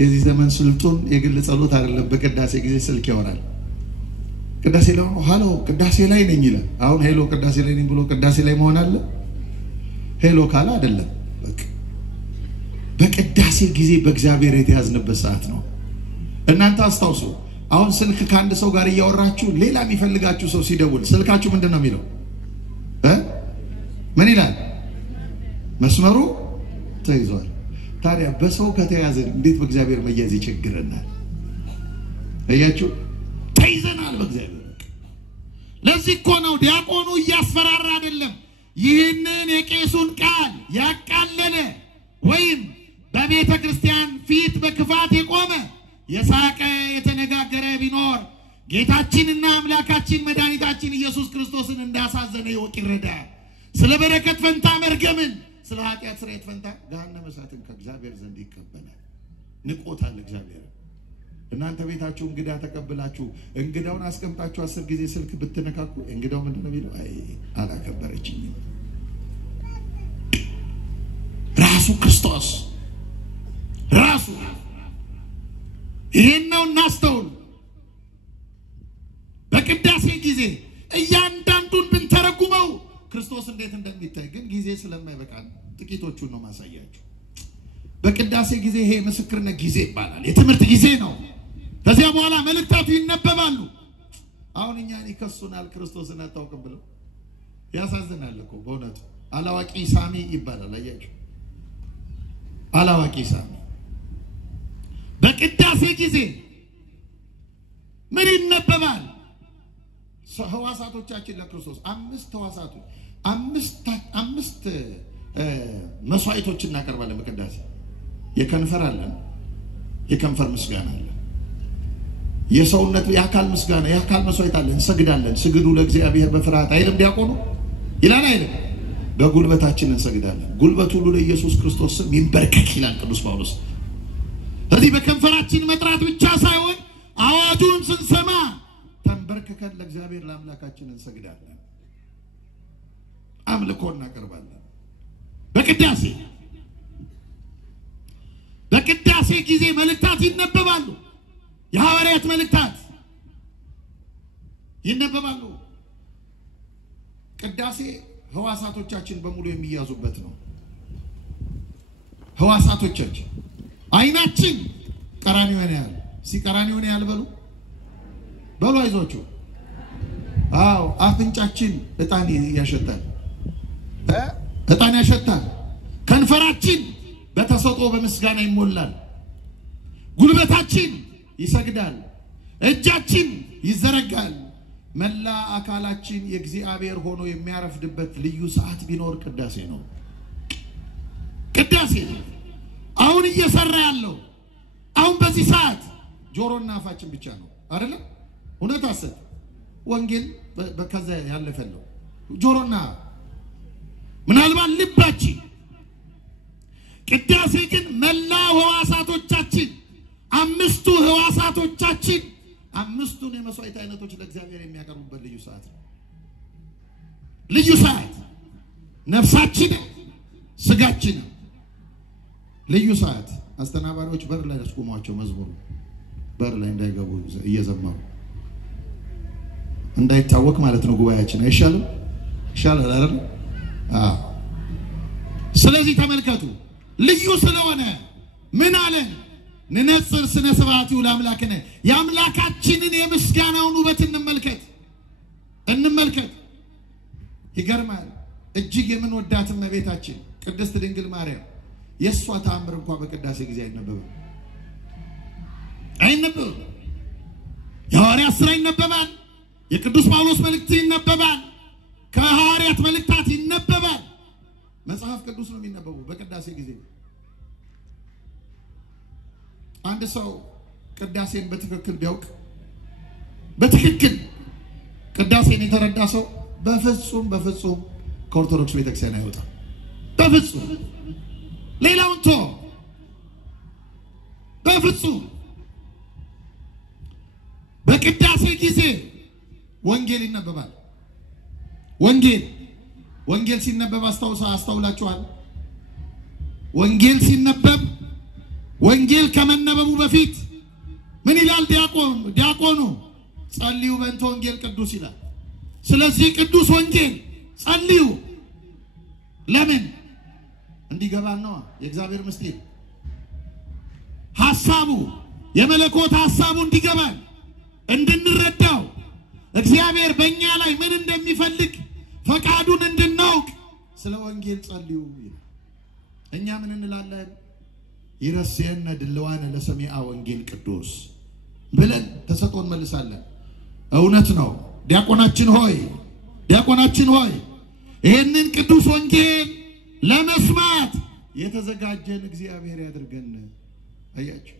የዚህ ዘመን ስልጡን የግል ጸሎት አይደለም። በቅዳሴ ጊዜ ስልክ ያወራል። ቅዳሴ ላይ ነው ሃሎ ቅዳሴ ላይ ነኝ ይላል። አሁን ሄሎ ቅዳሴ ላይ ነኝ ብሎ ቅዳሴ ላይ መሆን አለ? ሄሎ ካለ አይደለም። በቃ በቅዳሴ ጊዜ በእግዚአብሔር የተያዝንበት ሰዓት ነው። እናንተ አስታውሱ። አሁን ስልክ ከአንድ ሰው ጋር እያወራችሁ ሌላ የሚፈልጋችሁ ሰው ሲደውል ስልካችሁ ምንድነው የሚለው? ምን ይላል? መስመሩ ተይዟል። ታዲያ በሰው ከተያዘ እንዴት በእግዚአብሔር መያዝ ይቸግረናል? አያችሁ? ተይዘናል በእግዚአብሔር። ለዚህ እኮ ነው ዲያቆኑ እያስፈራራ አይደለም። ይህንን የቄሱን ቃል ያቃለለ ወይም በቤተ ክርስቲያን ፊት በክፋት የቆመ የሳቀ የተነጋገረ ቢኖር ጌታችንና አምላካችን መድኃኒታችን ኢየሱስ ክርስቶስን እንዳሳዘነ ይወቅ ይረዳ። ስለ በረከት ፈንታ መርገምን፣ ስለ ኃጢአት ስርየት ፈንታ ገሃነመ እሳትን ከእግዚአብሔር ዘንድ ይቀበላል። ንቆታል እግዚአብሔር። እናንተ ቤታችሁ እንግዳ ተቀብላችሁ እንግዳውን አስቀምጣችሁ 10 ጊዜ ስልክ ብትነካኩ እንግዳው ምንድነው የሚለው? አይ አላከበረችኝም። ራሱ ክርስቶስ ራሱ ይሄን ነው እናስተውል። በቅዳሴ ጊዜ እያንዳንዱን ብንተረጉመው ክርስቶስ እንዴት እንደሚታይ ግን ጊዜ ስለማይበቃን ጥቂቶቹን ነው ማሳያችሁ። በቅዳሴ ጊዜ ይሄ ምስክርነት ጊዜ ይባላል። የትምህርት ጊዜ ነው። ከዚያ በኋላ መልእክታቱ ይነበባሉ። አሁን እኛን ይከሱናል ክርስቶስን አታውቅም ብለው። ያሳዝናል እኮ በእውነቱ። አላዋቂ ሳሚ ይባላል። አያችሁ? አላዋቂ ሳሚ። በቅዳሴ ጊዜ ምን ይነበባል? ሕዋሳቶቻችን ለክርስቶስ 5 ሕዋሳቶች 5 መስዋዕቶች እናቀርባለን በቅዳሴ። የከንፈር አለን፣ የከንፈር ምስጋና አለ። የሰውነት የአካል ምስጋና የአካል መስዋዕት አለ። እንሰግዳለን። ስግዱ ለእግዚአብሔር በፍርሃት አይልም ዲያቆኑ? ይላል አይልም? በጉልበታችን እንሰግዳለን። ጉልበት ሁሉ ለኢየሱስ ክርስቶስ ስም ይንበርከክ ይላል ቅዱስ ጳውሎስ። ስለዚህ በከንፈራችን መጥራት ብቻ ሳይሆን አዋጁን ስንሰማ ተንበርከከን ለእግዚአብሔር ለአምላካችን እንሰግዳለን። አምልኮ እናቀርባለን በቅዳሴ ጊዜ መልእክታት ይነበባሉ። የሐዋርያት መልእክታት ይነበባሉ ቅዳሴ ህዋሳቶቻችን በሙሉ የሚያዙበት ነው ህዋሳቶቻችን አይናችን ቀራኒዮን ያያል ሲቀራኒዮን ያያል በሉ አይዟችሁ አው አፍንጫችን እጣን ያሸታል እጣን ያሸታል ከንፈራችን በተሰጦ በመስጋና ይሞላል ጉልበታችን ይሰግዳል እጃችን ይዘረጋል መላ አካላችን የእግዚአብሔር ሆኖ የሚያረፍድበት ልዩ ሰዓት ቢኖር ቅዳሴ ነው ቅዳሴ አሁን እየሰራ ያለው አሁን በዚህ ሰዓት ጆሮና አፋችን ብቻ ነው አይደል እውነት አሰብ ወንጌል በከዛ ያለፈለው ጆሮና ምናልባት ልባችን ቅዳሴ ግን መላ ህዋሳቶቻችን አምስቱ ህዋሳቶቻችን አምስቱን የመስዋዕት አይነቶች ለእግዚአብሔር የሚያቀርቡበት ልዩ ሰዓት ነው ልዩ ሰዓት ነፍሳችን ስጋችን ልዩ ሰዓት አስተናባሪዎች በር ላይ ያስቆሟቸው መዝሙሩ በር ላይ እንዳይገቡ እየዘመሩ እንዳይታወቅ ማለት ነው ጉባኤያችን አይሻልም ይሻላል አይደል ስለዚህ ተመልከቱ ልዩ ስለሆነ ምን አለ ንነጽር ስነ ስብሐቲሁ ለአምላክነ ያምላካችንን የምስጋናውን ውበት እንመልከት ይገርማል እጅግ የምንወዳት እመቤታችን ቅድስት ድንግል ማርያም የሷ ተአምር እንኳን በቅዳሴ ጊዜ አይነበብም የሐዋርያት ሥራ ይነበባል የቅዱስ ጳውሎስ መልእክት ይነበባል ከሐዋርያት መልእክታት ይነበባል መጽሐፍ ቅዱስ ነው የሚነበበው በቅዳሴ ጊዜ አንድ ሰው ቅዳሴን በትክክል ቢያውቅ በትክክል ቅዳሴን የተረዳ ሰው በፍጹም ከኦርቶዶክስ ቤተክርስቲያን አይወጣም በፍጹም ሌላውን በፍጹም በቅዳሴ ጊዜ ወንጌል ይነበባል ወንጌል ሲነበብ አስተውላችኋል ወንጌል ሲነበብ ወንጌል ከመነበቡ በፊት ምን ይላል ዲያቆኑ ጸልዩ በእንተ ወንጌል ቅዱስ ይላል ስለዚህ ቅዱስ ወንጌል ጸልዩ ለምን እንዲገባን ነው የእግዚአብሔር ምስጢር ሐሳቡ የመለኮት ሐሳቡ እንዲገባን እንድንረዳው እግዚአብሔር በእኛ ላይ ምን እንደሚፈልግ ፈቃዱን እንድናውቅ ስለ ወንጌል ጸልዩ እኛ ምን እንላለን ይረሴነ ድልዋነ ለሰሚዓ ወንጌል ቅዱስ ብለን ተሰጥቶን መልሳለን እውነት ነው ዲያቆናችን ሆይ ይሄንን ቅዱስ ወንጌል ለመስማት የተዘጋጀን እግዚአብሔር ያድርገን አያችሁ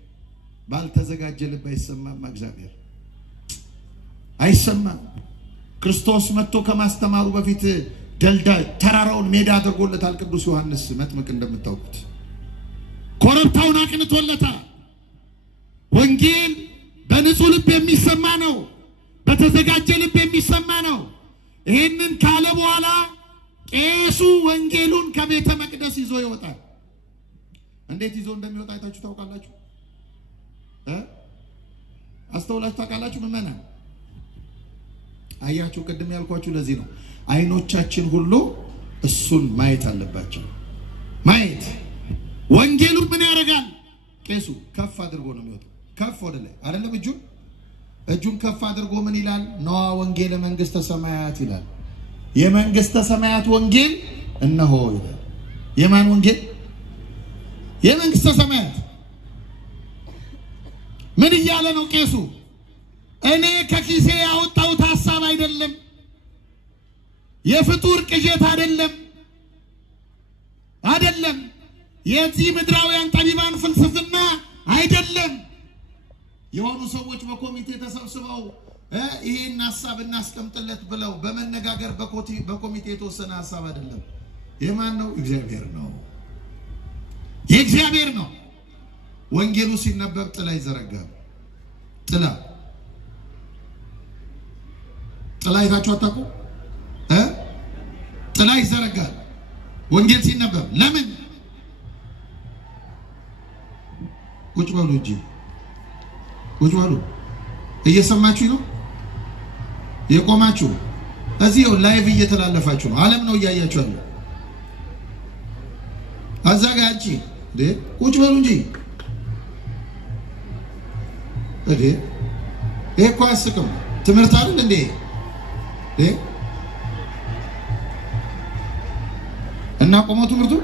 ባልተዘጋጀ ልብ አይሰማም እግዚአብሔር አይሰማም ክርስቶስ መጥቶ ከማስተማሩ በፊት ደልዳይ ተራራውን ሜዳ አድርጎለታል ቅዱስ ዮሐንስ መጥምቅ እንደምታውቁት ኮረብታውን አቅንቶለታል ወንጌል በንጹህ ልብ የሚሰማ ነው በተዘጋጀ ልብ የሚሰማ ነው ይሄንን ካለ በኋላ ቄሱ ወንጌሉን ከቤተ መቅደስ ይዞ ይወጣል እንዴት ይዞ እንደሚወጣ አይታችሁ ታውቃላችሁ አስተውላችሁ ታውቃላችሁ ምመና አያችሁ ቅድም ያልኳችሁ ለዚህ ነው አይኖቻችን ሁሉ እሱን ማየት አለባቸው ማየት ወንጌሉ ምን ያደርጋል ቄሱ ከፍ አድርጎ ነው የሚወጣው ከፍ ወደ ላይ አይደለም እጁን ከፍ አድርጎ ምን ይላል ነዋ ወንጌል መንግስተ ሰማያት ይላል የመንግስተ ሰማያት ወንጌል እነሆ ይላል የማን ወንጌል የመንግስተ ሰማያት ምን ይያለ ነው ቄሱ እኔ ከኪሴ ያወጣሁት ሐሳብ አይደለም የፍጡር ቅዠት አይደለም የዚህ ምድራውያን ጠቢባን ፍልስፍና አይደለም የሆኑ ሰዎች በኮሚቴ ተሰብስበው ይሄን ሐሳብ እናስቀምጥለት ብለው በመነጋገር በኮሚቴ የተወሰነ ሐሳብ አይደለም የማን ነው የእግዚአብሔር ነው ወንጌሉ ሲነበብ ጥላ ይዘረጋል ጥላ ይታችሁ አታውቁ ጥላ ይዘረጋል ወንጌል ሲነበብ ለምን ቁጭ በሉ እየሰማችሁ ነው የቆማችሁ እዚሁ ላይቭ እየተላለፋችሁ ነው ዓለም ነው እያያችሁ ያለው አዛጋጂ ቁጭ በሉ እንጂ እኮ አስቀም ትምህርት አይደል እንዴ እና ቆመው ትምህርቱ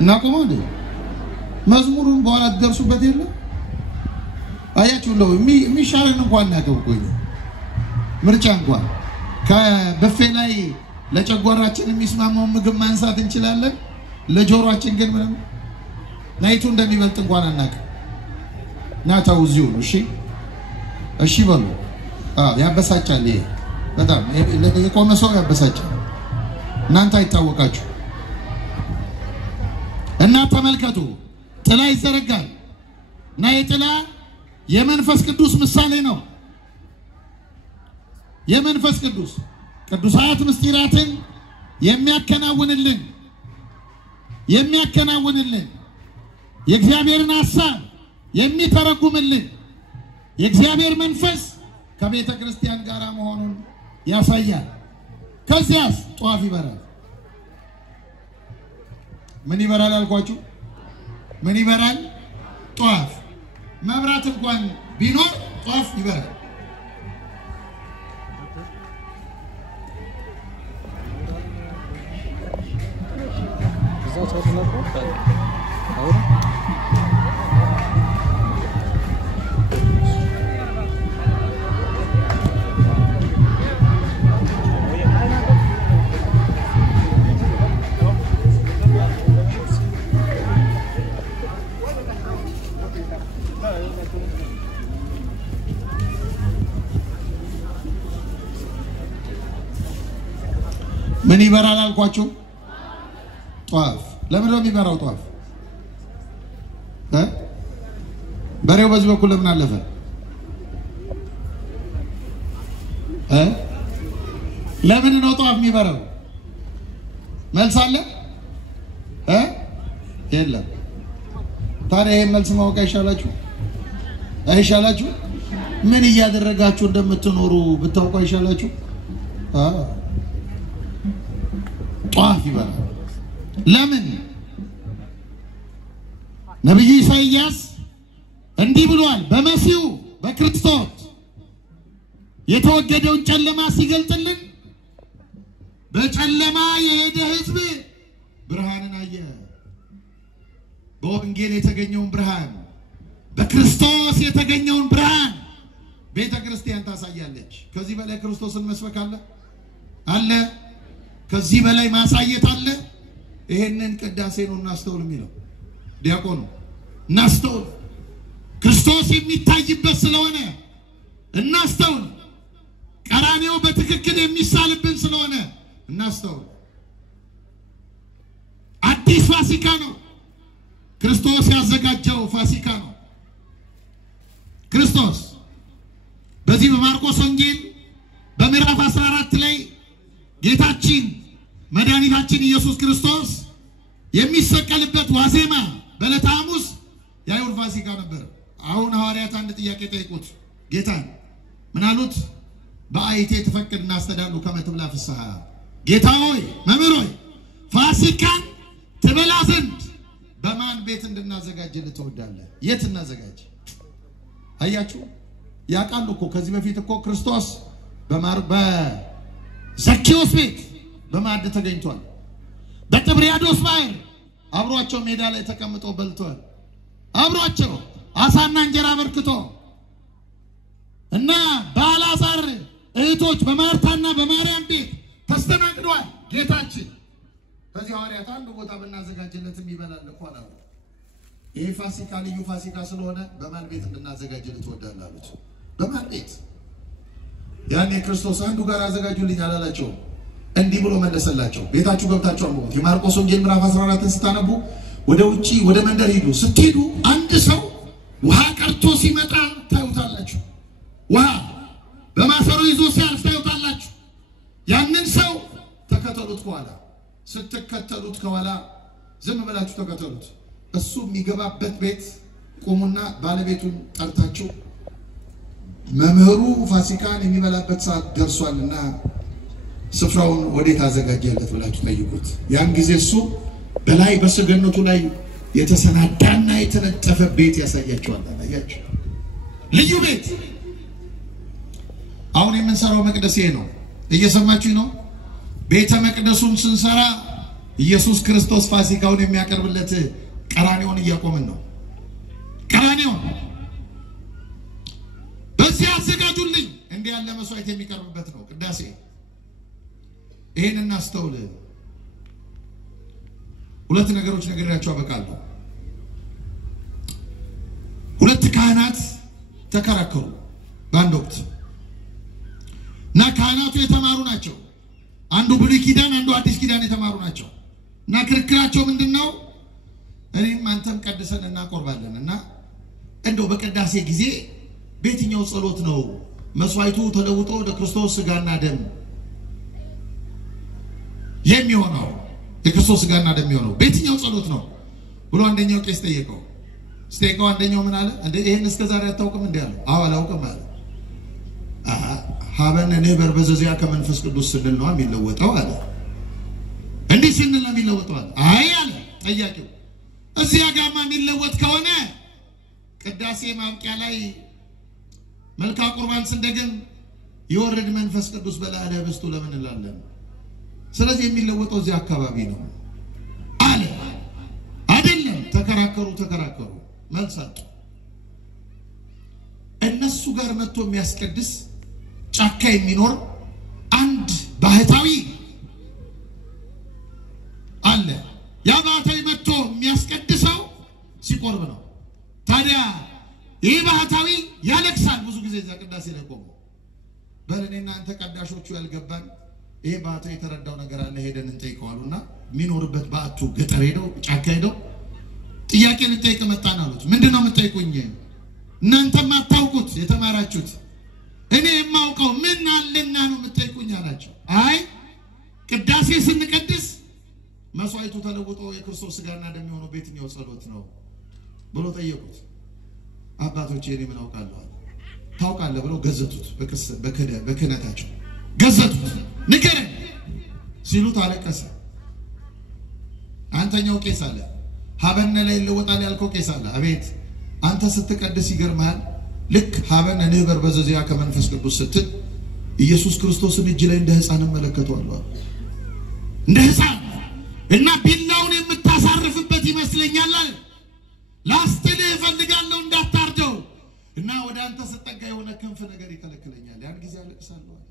እና ቆመው እንዴ መዝሙሩን በኋላ ደርሱበት የለ አያችሁ ነው የሚሻለን እንኳን እናከብኩኝ ምርጫ እንኳን ከበፌ ላይ ለጨጓራችን የሚስማማው ምግብ ማንሳት እንችላለን ለጆሮአችን ግን ምንም ናይቱ እንደሚበልጥ እንኳን አናውቅ ናታው እዚሁ እሺ በሉ ያበሳጫል በጣም የቆመ ሰው ያበሳጫል እናንተ አይታወቃችሁ እና ተመልከቱ ጥላ ይዘረጋል እና የጥላ የመንፈስ ቅዱስ ምሳሌ ነው የመንፈስ ቅዱስ ቅዱሳት ምስጢራትን የሚያከናውንልን የእግዚአብሔርን ሐሳብ የሚተረጉምልን የእግዚአብሔር መንፈስ ከቤተ ክርስቲያን ጋር መሆኑን ያሳያል ከዚያስ ጧፍ ይበራል ምን ይበራል አልኳችሁ ምን ይበራል ጧፍ መብራት እንኳን ቢኖር ጧፍ ይበራል ምን ይበራል አልኳችሁ ጧፍ ለምን ነው የሚበራው ጧፍ በሬው በዚህ በኩል ለምን አለፈ ለምን ነው ጧፍ የሚበራው መልስ አለ የለም ታዲያ ይሄን መልስ ማወቅ አይሻላችሁ ምን እያደረጋችሁ እንደምትኖሩ ብታውቁ አይሻላችሁ ጧፍ ይበራል ለምን ነብዩ ኢሳይያስ እንዲህ ብሏል በመሲሁ በክርስቶስ የተወገደውን ጨለማ ሲገልጥልን በጨለማ የሄደ ሕዝብ ብርሃንን አየ በወንጌል የተገኘውን ብርሃን በክርስቶስ የተገኘውን ብርሃን ቤተ ክርስቲያን ታሳያለች ከዚህ በላይ ክርስቶስን መስበክ አለ ከዚህ በላይ ማሳየት አለ ይሄንን ቅዳሴ ነው እናስተውል የሚለው ዲያቆኑ እናስተውል ክርስቶስ የሚታይበት ስለሆነ እናስተውል ቀራንዮ በትክክል የሚሳልብን ስለሆነ እናስተውል አዲስ ፋሲካ ነው ክርስቶስ ያዘጋጀው ፋሲካ ነው ክርስቶስ በዚህ በማርቆስ ወንጌል በምዕራፍ 14 ላይ ጌታችን መድኃኒታችን ኢየሱስ ክርስቶስ የሚሰቀልበት ዋዜማ በዕለተ ሐሙስ የአይሁድ ፋሲካ ነበር አሁን ሐዋርያት አንድ ጥያቄ ጠይቁት ጌታን ምን አሉት በአይቴ ተፈቅድና አስተዳሉ ከመትብላ ፍስሐ ጌታ ሆይ መምህር ሆይ ፋሲካን ትበላ ዘንድ በማን ቤት እንድናዘጋጅልህ ትወዳለህ የት እናዘጋጅ አያችሁ ያቃሉ እኮ ከዚህ በፊት እኮ ክርስቶስ በዘኪዮስ ቤት በማዕድ ተገኝቷል በጥብርያዶስ ባህር አብሯቸው ሜዳ ላይ ተቀምጦ በልቷል አብሯቸው አሳና እንጀራ በርክቶ እና በአልዓዛር እህቶች በማርታና በማርያም ቤት ተስተናግዷል ጌታችን በዚህ ሐዋርያት አንድ ቦታ ብናዘጋጅለትም ይበላል እኮ አላሉ ይሄ ፋሲካ ልዩ ፋሲካ ስለሆነ በማን ቤት እንድናዘጋጅልህ ትወዳለህ አሉት በማን ቤት ያኔ ክርስቶስ አንዱ ጋር አዘጋጁልኝ አላላቸው እንዲህ ብሎ መለሰላቸው ቤታችሁ ገብታችሁ አንብቡት የማርቆስ ወንጌል ምዕራፍ 14 ስታነቡ ወደ ውጪ ወደ መንደር ሄዱ ስትሄዱ አንድ ሰው ውሃ ቀርቶ ሲመጣ ታዩታላችሁ ውሃ በማሰሮ ይዞ ሲያልፍ ታዩታላችሁ ያንን ሰው ተከተሉት ከኋላ ስትከተሉት ከኋላ ዝም ብላችሁ ተከተሉት እሱ የሚገባበት ቤት ቆሙና ባለቤቱን ጠርታችሁ መምህሩ ፋሲካን የሚበላበት ሰዓት ደርሷልና ስፍራውን ወዴት አዘጋጀለት ብላችሁ ጠይቁት። ያን ጊዜ እሱ በላይ በሰገነቱ ላይ የተሰናዳና የተነጠፈ ቤት ያሳያቸዋል። አያችሁ ልዩ ቤት። አሁን የምንሰራው መቅደስ ይሄ ነው። እየሰማችሁ ነው? ቤተ መቅደሱን ስንሰራ ኢየሱስ ክርስቶስ ፋሲካውን የሚያቀርብለት ቀራንዮን እያቆምን ነው። ቀራንዮን በዚህ አዘጋጁልኝ እንዲህ ያለ መስዋዕት የሚቀርብበት ነው ቅዳሴ። ይሄን እናስተውል። ሁለት ነገሮች ነግሬያችሁ አበቃለሁ። ሁለት ካህናት ተከራከሩ በአንድ ወቅት እና ካህናቱ የተማሩ ናቸው። አንዱ ብሉይ ኪዳን አንዱ አዲስ ኪዳን የተማሩ ናቸው። እና ክርክራቸው ምንድነው? እኔም አንተም ቀድሰን እናቆርባለን እና እንደው በቅዳሴ ጊዜ በየትኛው ጸሎት ነው መስዋዕቱ ተለውጦ ወደ ክርስቶስ ሥጋና ደም የሚሆነው? የክርስቶስ ሥጋና ደም የሚሆነው በየትኛው ጸሎት ነው ብሎ አንደኛው ቄስ ጠየቀው። ስቴካው አንደኛው ምን አለ? እንዴ ይሄን እስከዛሬ አታውቅም እንዴ አለ። አዎ አላውቅም አለ። ሀበነ ንህበር በዘዚያ ከመንፈስ ቅዱስ ስንል ነው የሚለወጠው አለ። እንዴት ስንል ነው የሚለወጠው አለ። አይ አለ ጠያቂው፣ እዚያ ጋርማ የሚለወጥ ከሆነ ቅዳሴ ማብቂያ ላይ መልካ ቁርባን ስንደግም ይወርድ መንፈስ ቅዱስ በላዕለ ኅብስቱ ለምን እንላለን? ስለዚህ የሚለወጠው እዚህ አካባቢ ነው አለ። አይደለም። ተከራከሩ መልስ አጡ። እነሱ ጋር መጥቶ የሚያስቀድስ ጫካ የሚኖር አንድ ባህታዊ አለ። ያ ባህታዊ መጥቶ የሚያስቀድሰው ሲቆርብ ነው። ታዲያ ይህ ባህታዊ ያለቅሳል ብዙ ጊዜ እዛ ቅዳሴ ላይ ቆሞ። በለኔና አንተ ቀዳሾቹ ያልገባን ይሄ ባህታዊ የተረዳው ነገር አለ፣ ሄደን እንጠይቀዋሉና የሚኖርበት ባቱ ገጠር ሄደው ጫካ ሄደው ጥያቄ ልጠይቅ መጣን አሉት። ምንድነው የምትጠይቁኝ? እናንተም አታውቁት የተማራችሁት፣ እኔ የማውቀው ምን አለና ነው የምትጠይቁኝ አላቸው። አይ ቅዳሴ ስንቀድስ መስዋዕቱ ተለውጦ የክርስቶስ ሥጋና ደም የሚሆነው በየትኛው ጸሎት ነው ብሎ ጠየቁት። አባቶቼ እኔ ምን አውቃለሁ አለ። ታውቃለህ ብለው ገዘቱት። በክህነታቸው ገዘቱት። ንገረን ሲሉት አለቀሰ። አንተኛው ቄስ አለ፣ ሀበነ ላይ ይለወጣል ያልከው ቄስ አለ። አቤት አንተ ስትቀድስ ይገርማል። ልክ ሀበነ ንህበር በዘዚያ ከመንፈስ ቅዱስ ስትል ኢየሱስ ክርስቶስን እጅ ላይ እንደ ሕፃን መለከተዋለሁ እንደ ሕፃን እና ቢላውን የምታሳርፍበት ይመስለኛል አለ። ላስትልህ እፈልጋለሁ እንዳታርደው እና ወደ አንተ ስጠጋ የሆነ ክንፍ ነገር ይከለክለኛል። ያን ጊዜ አለቅሳለሁ አለ።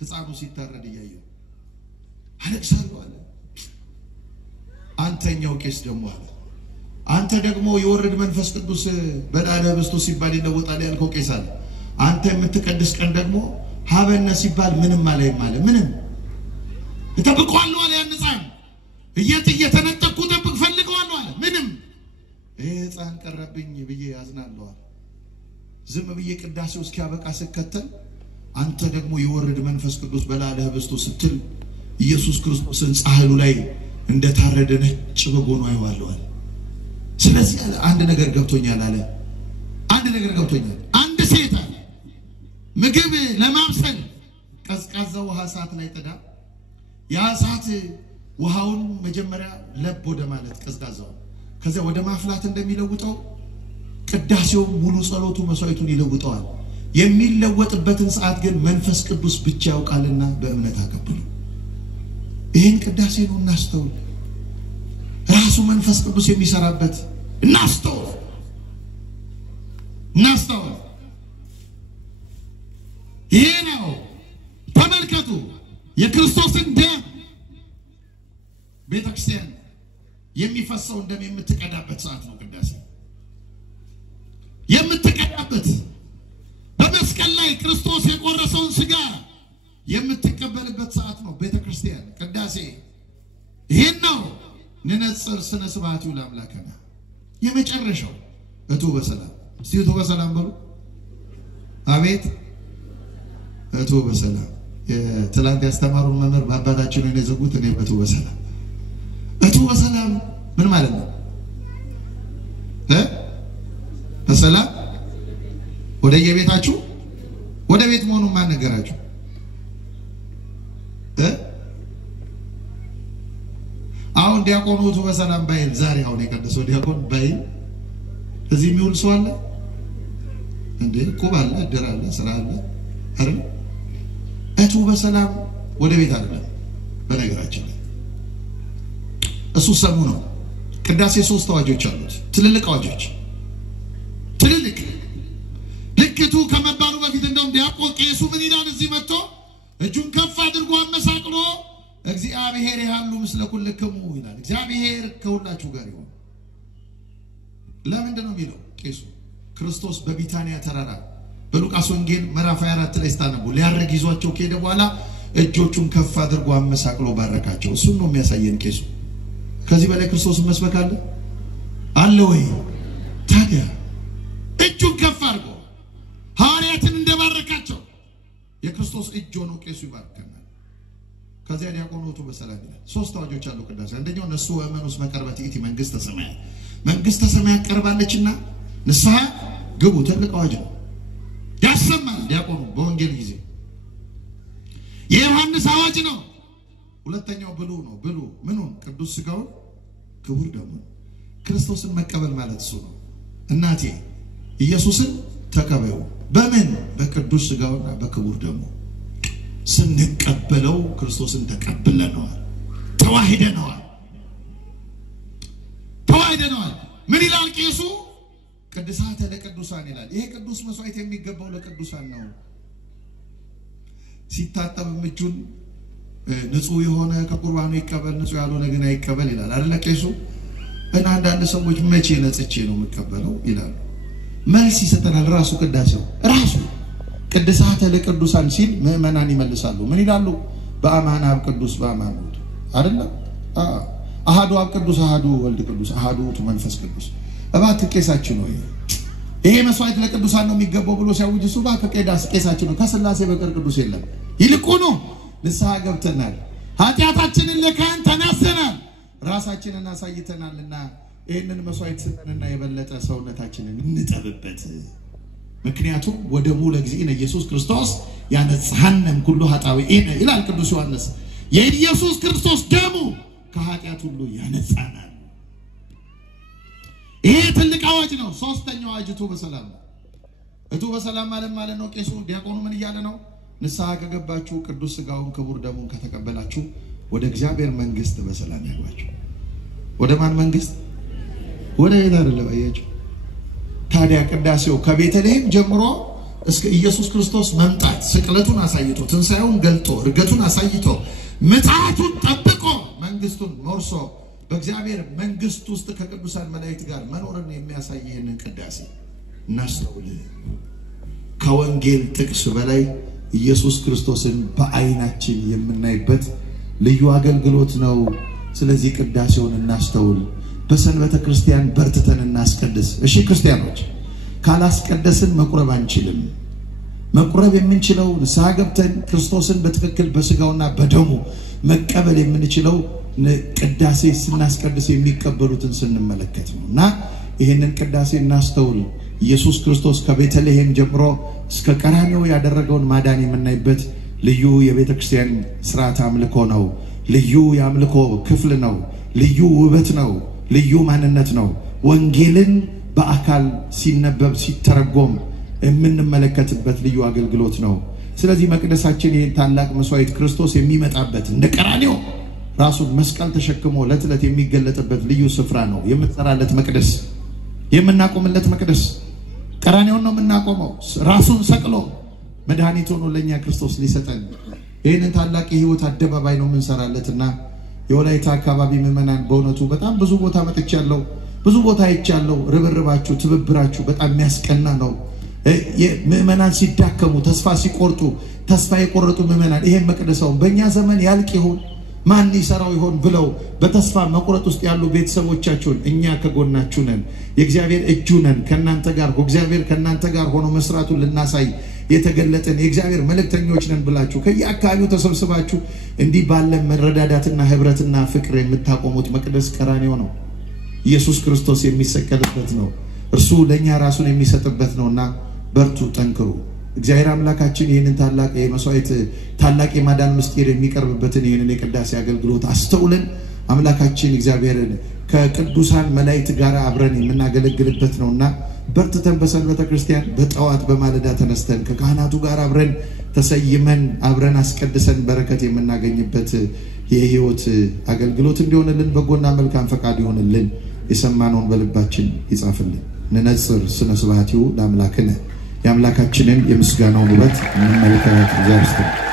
ሕፃኑ ሲታረድ እያየሁ አለቅሳለሁ አለ። አንተኛው ቄስ ደግሞ አለ፣ አንተ ደግሞ የወረድ መንፈስ ቅዱስ በላዕለ ኅብስቱ ሲባል ይለወጣል ያልከው ቄስ አለ። አንተ የምትቀድስ ቀን ደግሞ ሀበነ ሲባል ምንም አለይም አለ። ምንም እጠብቀዋለሁ አለ። ያን ሕፃን እየተነጠቅኩ ጠብቅ ፈልገዋለሁ አለ። ምንም ይሄ ሕፃን ቀረብኝ ብዬ ያዝናለሁ አለ። ዝም ብዬ ቅዳሴው እስኪያበቃ ስከተል አንተ ደግሞ የወረድ መንፈስ ቅዱስ በላዕለ ኅብስቱ ስትል ኢየሱስ ክርስቶስን ጻሕሉ ላይ እንደታረደ ነጭ በግ ሆኖ አየዋለሁ አለ። ስለዚህ አለ አንድ ነገር ገብቶኛል አለ። አንድ ነገር ገብቶኛል። አንድ ሴት አለ ምግብ ለማብሰል ቀዝቃዛ ውሃ ሰዓት ላይ ጥዳ ያ ሰዓት ውሃውን መጀመሪያ ለብ ወደ ማለት ቀዝቃዛው ከዚያ ወደ ማፍላት እንደሚለውጠው ቅዳሴው ሙሉ ጸሎቱ መስዋዕቱን ይለውጠዋል። የሚለወጥበትን ሰዓት ግን መንፈስ ቅዱስ ብቻ ያውቃልና በእምነት አቀብሉ። ይሄን ቅዳሴ ነው እናስተውል። ራሱ መንፈስ ቅዱስ የሚሰራበት እናስተውል። ይሄ ነው። ተመልከቱ የክርስቶስን ደም ቤተክርስቲያን የሚፈሰውን ደም የምትቀዳበት ሰዓት ነው ቅዳሴ። የምትቀዳበት በመስቀል ላይ ክርስቶስ የቆረሰውን ሥጋ የምትቀበልበት ሰዓት ነው ቤተክርስቲያን ቅዳሴ። ይሄን ነው ንነጽር ስነ ስብሐቲሁ ለአምላክና የመጨረሻው እቱ በሰላም። እስቲ እቱ በሰላም በሉ። አቤት እቱ በሰላም። ትላንት ያስተማሩን መምህር በአባታችን ነው የዘጉት። እኔ እቱ በሰላም እቱ በሰላም ምን ማለት ነው? በሰላም ወደ የቤታችሁ ሰሞኑ ማን ነገራችሁ? አሁን ዲያቆኖቱ በሰላም ባይል ዛሬ አሁን የቀደሰው ዲያቆን ባይል እዚህ የሚውል ሰው አለ እንዴ? ቁብ አለ፣ እድር አለ፣ ስራ አለ አይደል? እቱ በሰላም ወደ ቤት አይደለም። በነገራችን ላይ እሱ ሰሙ ነው። ቅዳሴ 3 አዋጆች አሉት፣ ትልልቅ አዋጆች፣ ትልልቅ ልክቱ ከመባሉ በፊት እንደውም ዲያቆን ቄሱ ምን ይላል? እዚህ መጥቶ እጁን ከፍ አድርጎ አመሳቅሎ እግዚአብሔር ያሉ ምስለ ኩልክሙ ይላል። እግዚአብሔር ከሁላችሁ ጋር ይሁን። ለምንድን ነው የሚለው ቄሱ? ክርስቶስ በቢታንያ ተራራ በሉቃስ ወንጌል ምዕራፍ 24 ላይ ስታነቡ ሊያርግ ይዟቸው ከሄደ በኋላ እጆቹን ከፍ አድርጎ አመሳቅሎ ባረካቸው። እሱን ነው የሚያሳየን ቄሱ። ከዚህ በላይ ክርስቶስን መስበክ አለ ወይ? ታዲያ እጁን ከፍ አድርጎ ሐዋርያትን እንደባረካቸው የክርስቶስ እጅ ሆኖ ቄሱ ይባርከናል። ከዚያ ዲያቆኖቱ በሰላም ይላል። 3 አዋጆች አሉ ቅዳሴ። አንደኛው ነሱ ወመኑስ መቀርበት ይእቲ መንግስተ ሰማያት፣ መንግስተ ሰማያት ቀርባለችና ንስሐ ግቡ። ትልቅ አዋጅ ነው፣ ያሰማል ዲያቆኑ በወንጌል ጊዜ። የዮሐንስ አዋጅ ነው። ሁለተኛው ብሉ ነው። ብሉ ምኑን? ቅዱስ ሥጋውን ክቡር ደሙን። ክርስቶስን መቀበል ማለት እሱ ነው። እናቴ ኢየሱስን ተቀበሉ። በምን? በቅዱስ ሥጋውና በክቡር ደሙ ስንቀበለው ክርስቶስን ተቀብለነዋል፣ ተዋህደነዋል። ምን ይላል ቄሱ? ቅድሳተ ለቅዱሳን ይላል። ይሄ ቅዱስ መስዋዕት የሚገባው ለቅዱሳን ነው። ሲታጠብ እጁን ንጹህ የሆነ ከቁርባኑ ይቀበል፣ ንጹህ ያልሆነ ግን አይቀበል ይላል አይደል ቄሱ? እና አንዳንድ ሰዎች መቼ ነጽቼ ነው የምቀበለው ይላል። መልስ ይሰጠናል ራሱ ቅዳሴው ራሱ። ቅድሳተ ለቅዱሳን ሲል ምእመናን ይመልሳሉ። ምን ይላሉ? በአማን አብ ቅዱስ በአማን ወልድ አይደል? አሃዱ አብ ቅዱስ፣ አሃዱ ወልድ ቅዱስ፣ አሃዱ ውእቱ መንፈስ ቅዱስ። እባክህ ቄሳችን ነው ይሄ መስዋዕት ለቅዱሳን ነው የሚገባው ብሎ ሲያውጅ እሱ እባክህ ቄሳችን ነው፣ ከሥላሴ በቀር ቅዱስ የለም። ይልቁኑ ንስሐ ገብተናል፣ ኃጢአታችንን ለካህን ተናዘናል፣ ራሳችንን አሳይተናልና ይህንን መስዋዕት ስጠንና የበለጠ ሰውነታችንን እንጠብበት። ምክንያቱም ወደሙ ለእግዚእነ ኢየሱስ ክርስቶስ ያነጽሐነም ኩሉ ኃጣውኢነ ይላል ቅዱስ ዮሐንስ። የኢየሱስ ክርስቶስ ደሙ ከኃጢአት ሁሉ ያነጻናል። ይሄ ትልቅ አዋጅ ነው። 3ኛው አዋጅ እቱ በሰላም ነው። እቱ በሰላም ማለት ነው ቄሱ ዲያቆኑ ምን እያለ ነው? ንስሐ ከገባችሁ ቅዱስ ሥጋውን ክቡር ደሙን ከተቀበላችሁ ወደ እግዚአብሔር መንግስት በሰላም ያግባችሁ። ወደ ማን መንግስት? ወደ ቤት አይደለም። አያችሁ? ታዲያ ቅዳሴው ከቤተልሔም ጀምሮ እስከ ኢየሱስ ክርስቶስ መምጣት ስቅለቱን አሳይቶ ትንሣኤውን ገልጦ እርገቱን አሳይቶ ምጽአቱን ጠብቆ መንግስቱን ሞርሶ በእግዚአብሔር መንግስት ውስጥ ከቅዱሳን መላእክት ጋር መኖርን የሚያሳይ ይህንን ቅዳሴ እናስተውል። ከወንጌል ጥቅስ በላይ ኢየሱስ ክርስቶስን በአይናችን የምናይበት ልዩ አገልግሎት ነው። ስለዚህ ቅዳሴውን እናስተውል። በሰንበተ ክርስቲያን በርትተን እናስቀድስ። እሺ ክርስቲያኖች፣ ካላስቀደስን መቁረብ አንችልም። መቁረብ የምንችለው ንስሐ ገብተን ክርስቶስን በትክክል በሥጋውና በደሙ መቀበል የምንችለው ቅዳሴ ስናስቀድስ የሚቀበሉትን ስንመለከት ነውና ይሄንን ቅዳሴ እናስተውል። ኢየሱስ ክርስቶስ ከቤተልሔም ጀምሮ እስከ ቀራንዮ ያደረገውን ማዳን የምናይበት ልዩ የቤተ ክርስቲያን ሥርዓት አምልኮ ነው። ልዩ የአምልኮ ክፍል ነው። ልዩ ውበት ነው። ልዩ ማንነት ነው። ወንጌልን በአካል ሲነበብ ሲተረጎም የምንመለከትበት ልዩ አገልግሎት ነው። ስለዚህ መቅደሳችን ይሄን ታላቅ መስዋዕት ክርስቶስ የሚመጣበት እንደ ቀራንዮ ራሱን መስቀል ተሸክሞ ለትለት የሚገለጥበት ልዩ ስፍራ ነው። የምንሰራለት መቅደስ፣ የምናቆምለት መቅደስ ቀራንዮን ነው የምናቆመው። ራሱን ሰቅሎ መድኃኒት ሆኖ ለኛ ክርስቶስ ሊሰጠን ይሄንን ታላቅ የሕይወት አደባባይ ነው የምንሰራለትና የወላይታ አካባቢ ምዕመናን በእውነቱ በጣም ብዙ ቦታ መጥቻለሁ፣ ብዙ ቦታ አይቻለሁ። ርብርባችሁ ትብብራችሁ በጣም የሚያስቀና ነው። ምዕመናን ሲዳከሙ ተስፋ ሲቆርጡ ተስፋ የቆረጡ ምዕመናን ይሄን መቅደሳውን በእኛ ዘመን ያልቅ ይሆን ማን ይሰራው ይሆን ብለው በተስፋ መቁረጥ ውስጥ ያሉ ቤተሰቦቻችሁን እኛ ከጎናችሁ ነን፣ የእግዚአብሔር እጁ ነን፣ ከናንተ ጋር እግዚአብሔር ከናንተ ጋር ሆኖ መስራቱን ልናሳይ የተገለጠን የእግዚአብሔር መልእክተኞች ነን ብላችሁ ከየአካባቢው ተሰብስባችሁ እንዲህ ባለ መረዳዳትና ህብረትና ፍቅር የምታቆሙት መቅደስ ቀራንዮ ነው። ኢየሱስ ክርስቶስ የሚሰቀልበት ነው። እርሱ ለኛ ራሱን የሚሰጥበት ነውና በርቱ፣ ጠንክሩ። እግዚአብሔር አምላካችን ይህንን ታላቅ የመስዋዕት ታላቅ የማዳን ምስጢር የሚቀርብበትን ይህንን የቅዳሴ አገልግሎት አስተውለን አምላካችን እግዚአብሔርን ከቅዱሳን መላእክት ጋር አብረን የምናገለግልበት ነውና በርትተን በሰንበተ ክርስቲያን በጠዋት በማለዳ ተነስተን ከካህናቱ ጋር አብረን ተሰይመን አብረን አስቀድሰን በረከት የምናገኝበት የሕይወት አገልግሎት እንዲሆንልን በጎና መልካም ፈቃድ ይሆንልን። የሰማነውን በልባችን ይጻፍልን። ንነጽር ስነ ስብሐቲሁ ለአምላክነ የአምላካችንን የምስጋናውን ውበት እንመልከት። እግዚአብሔር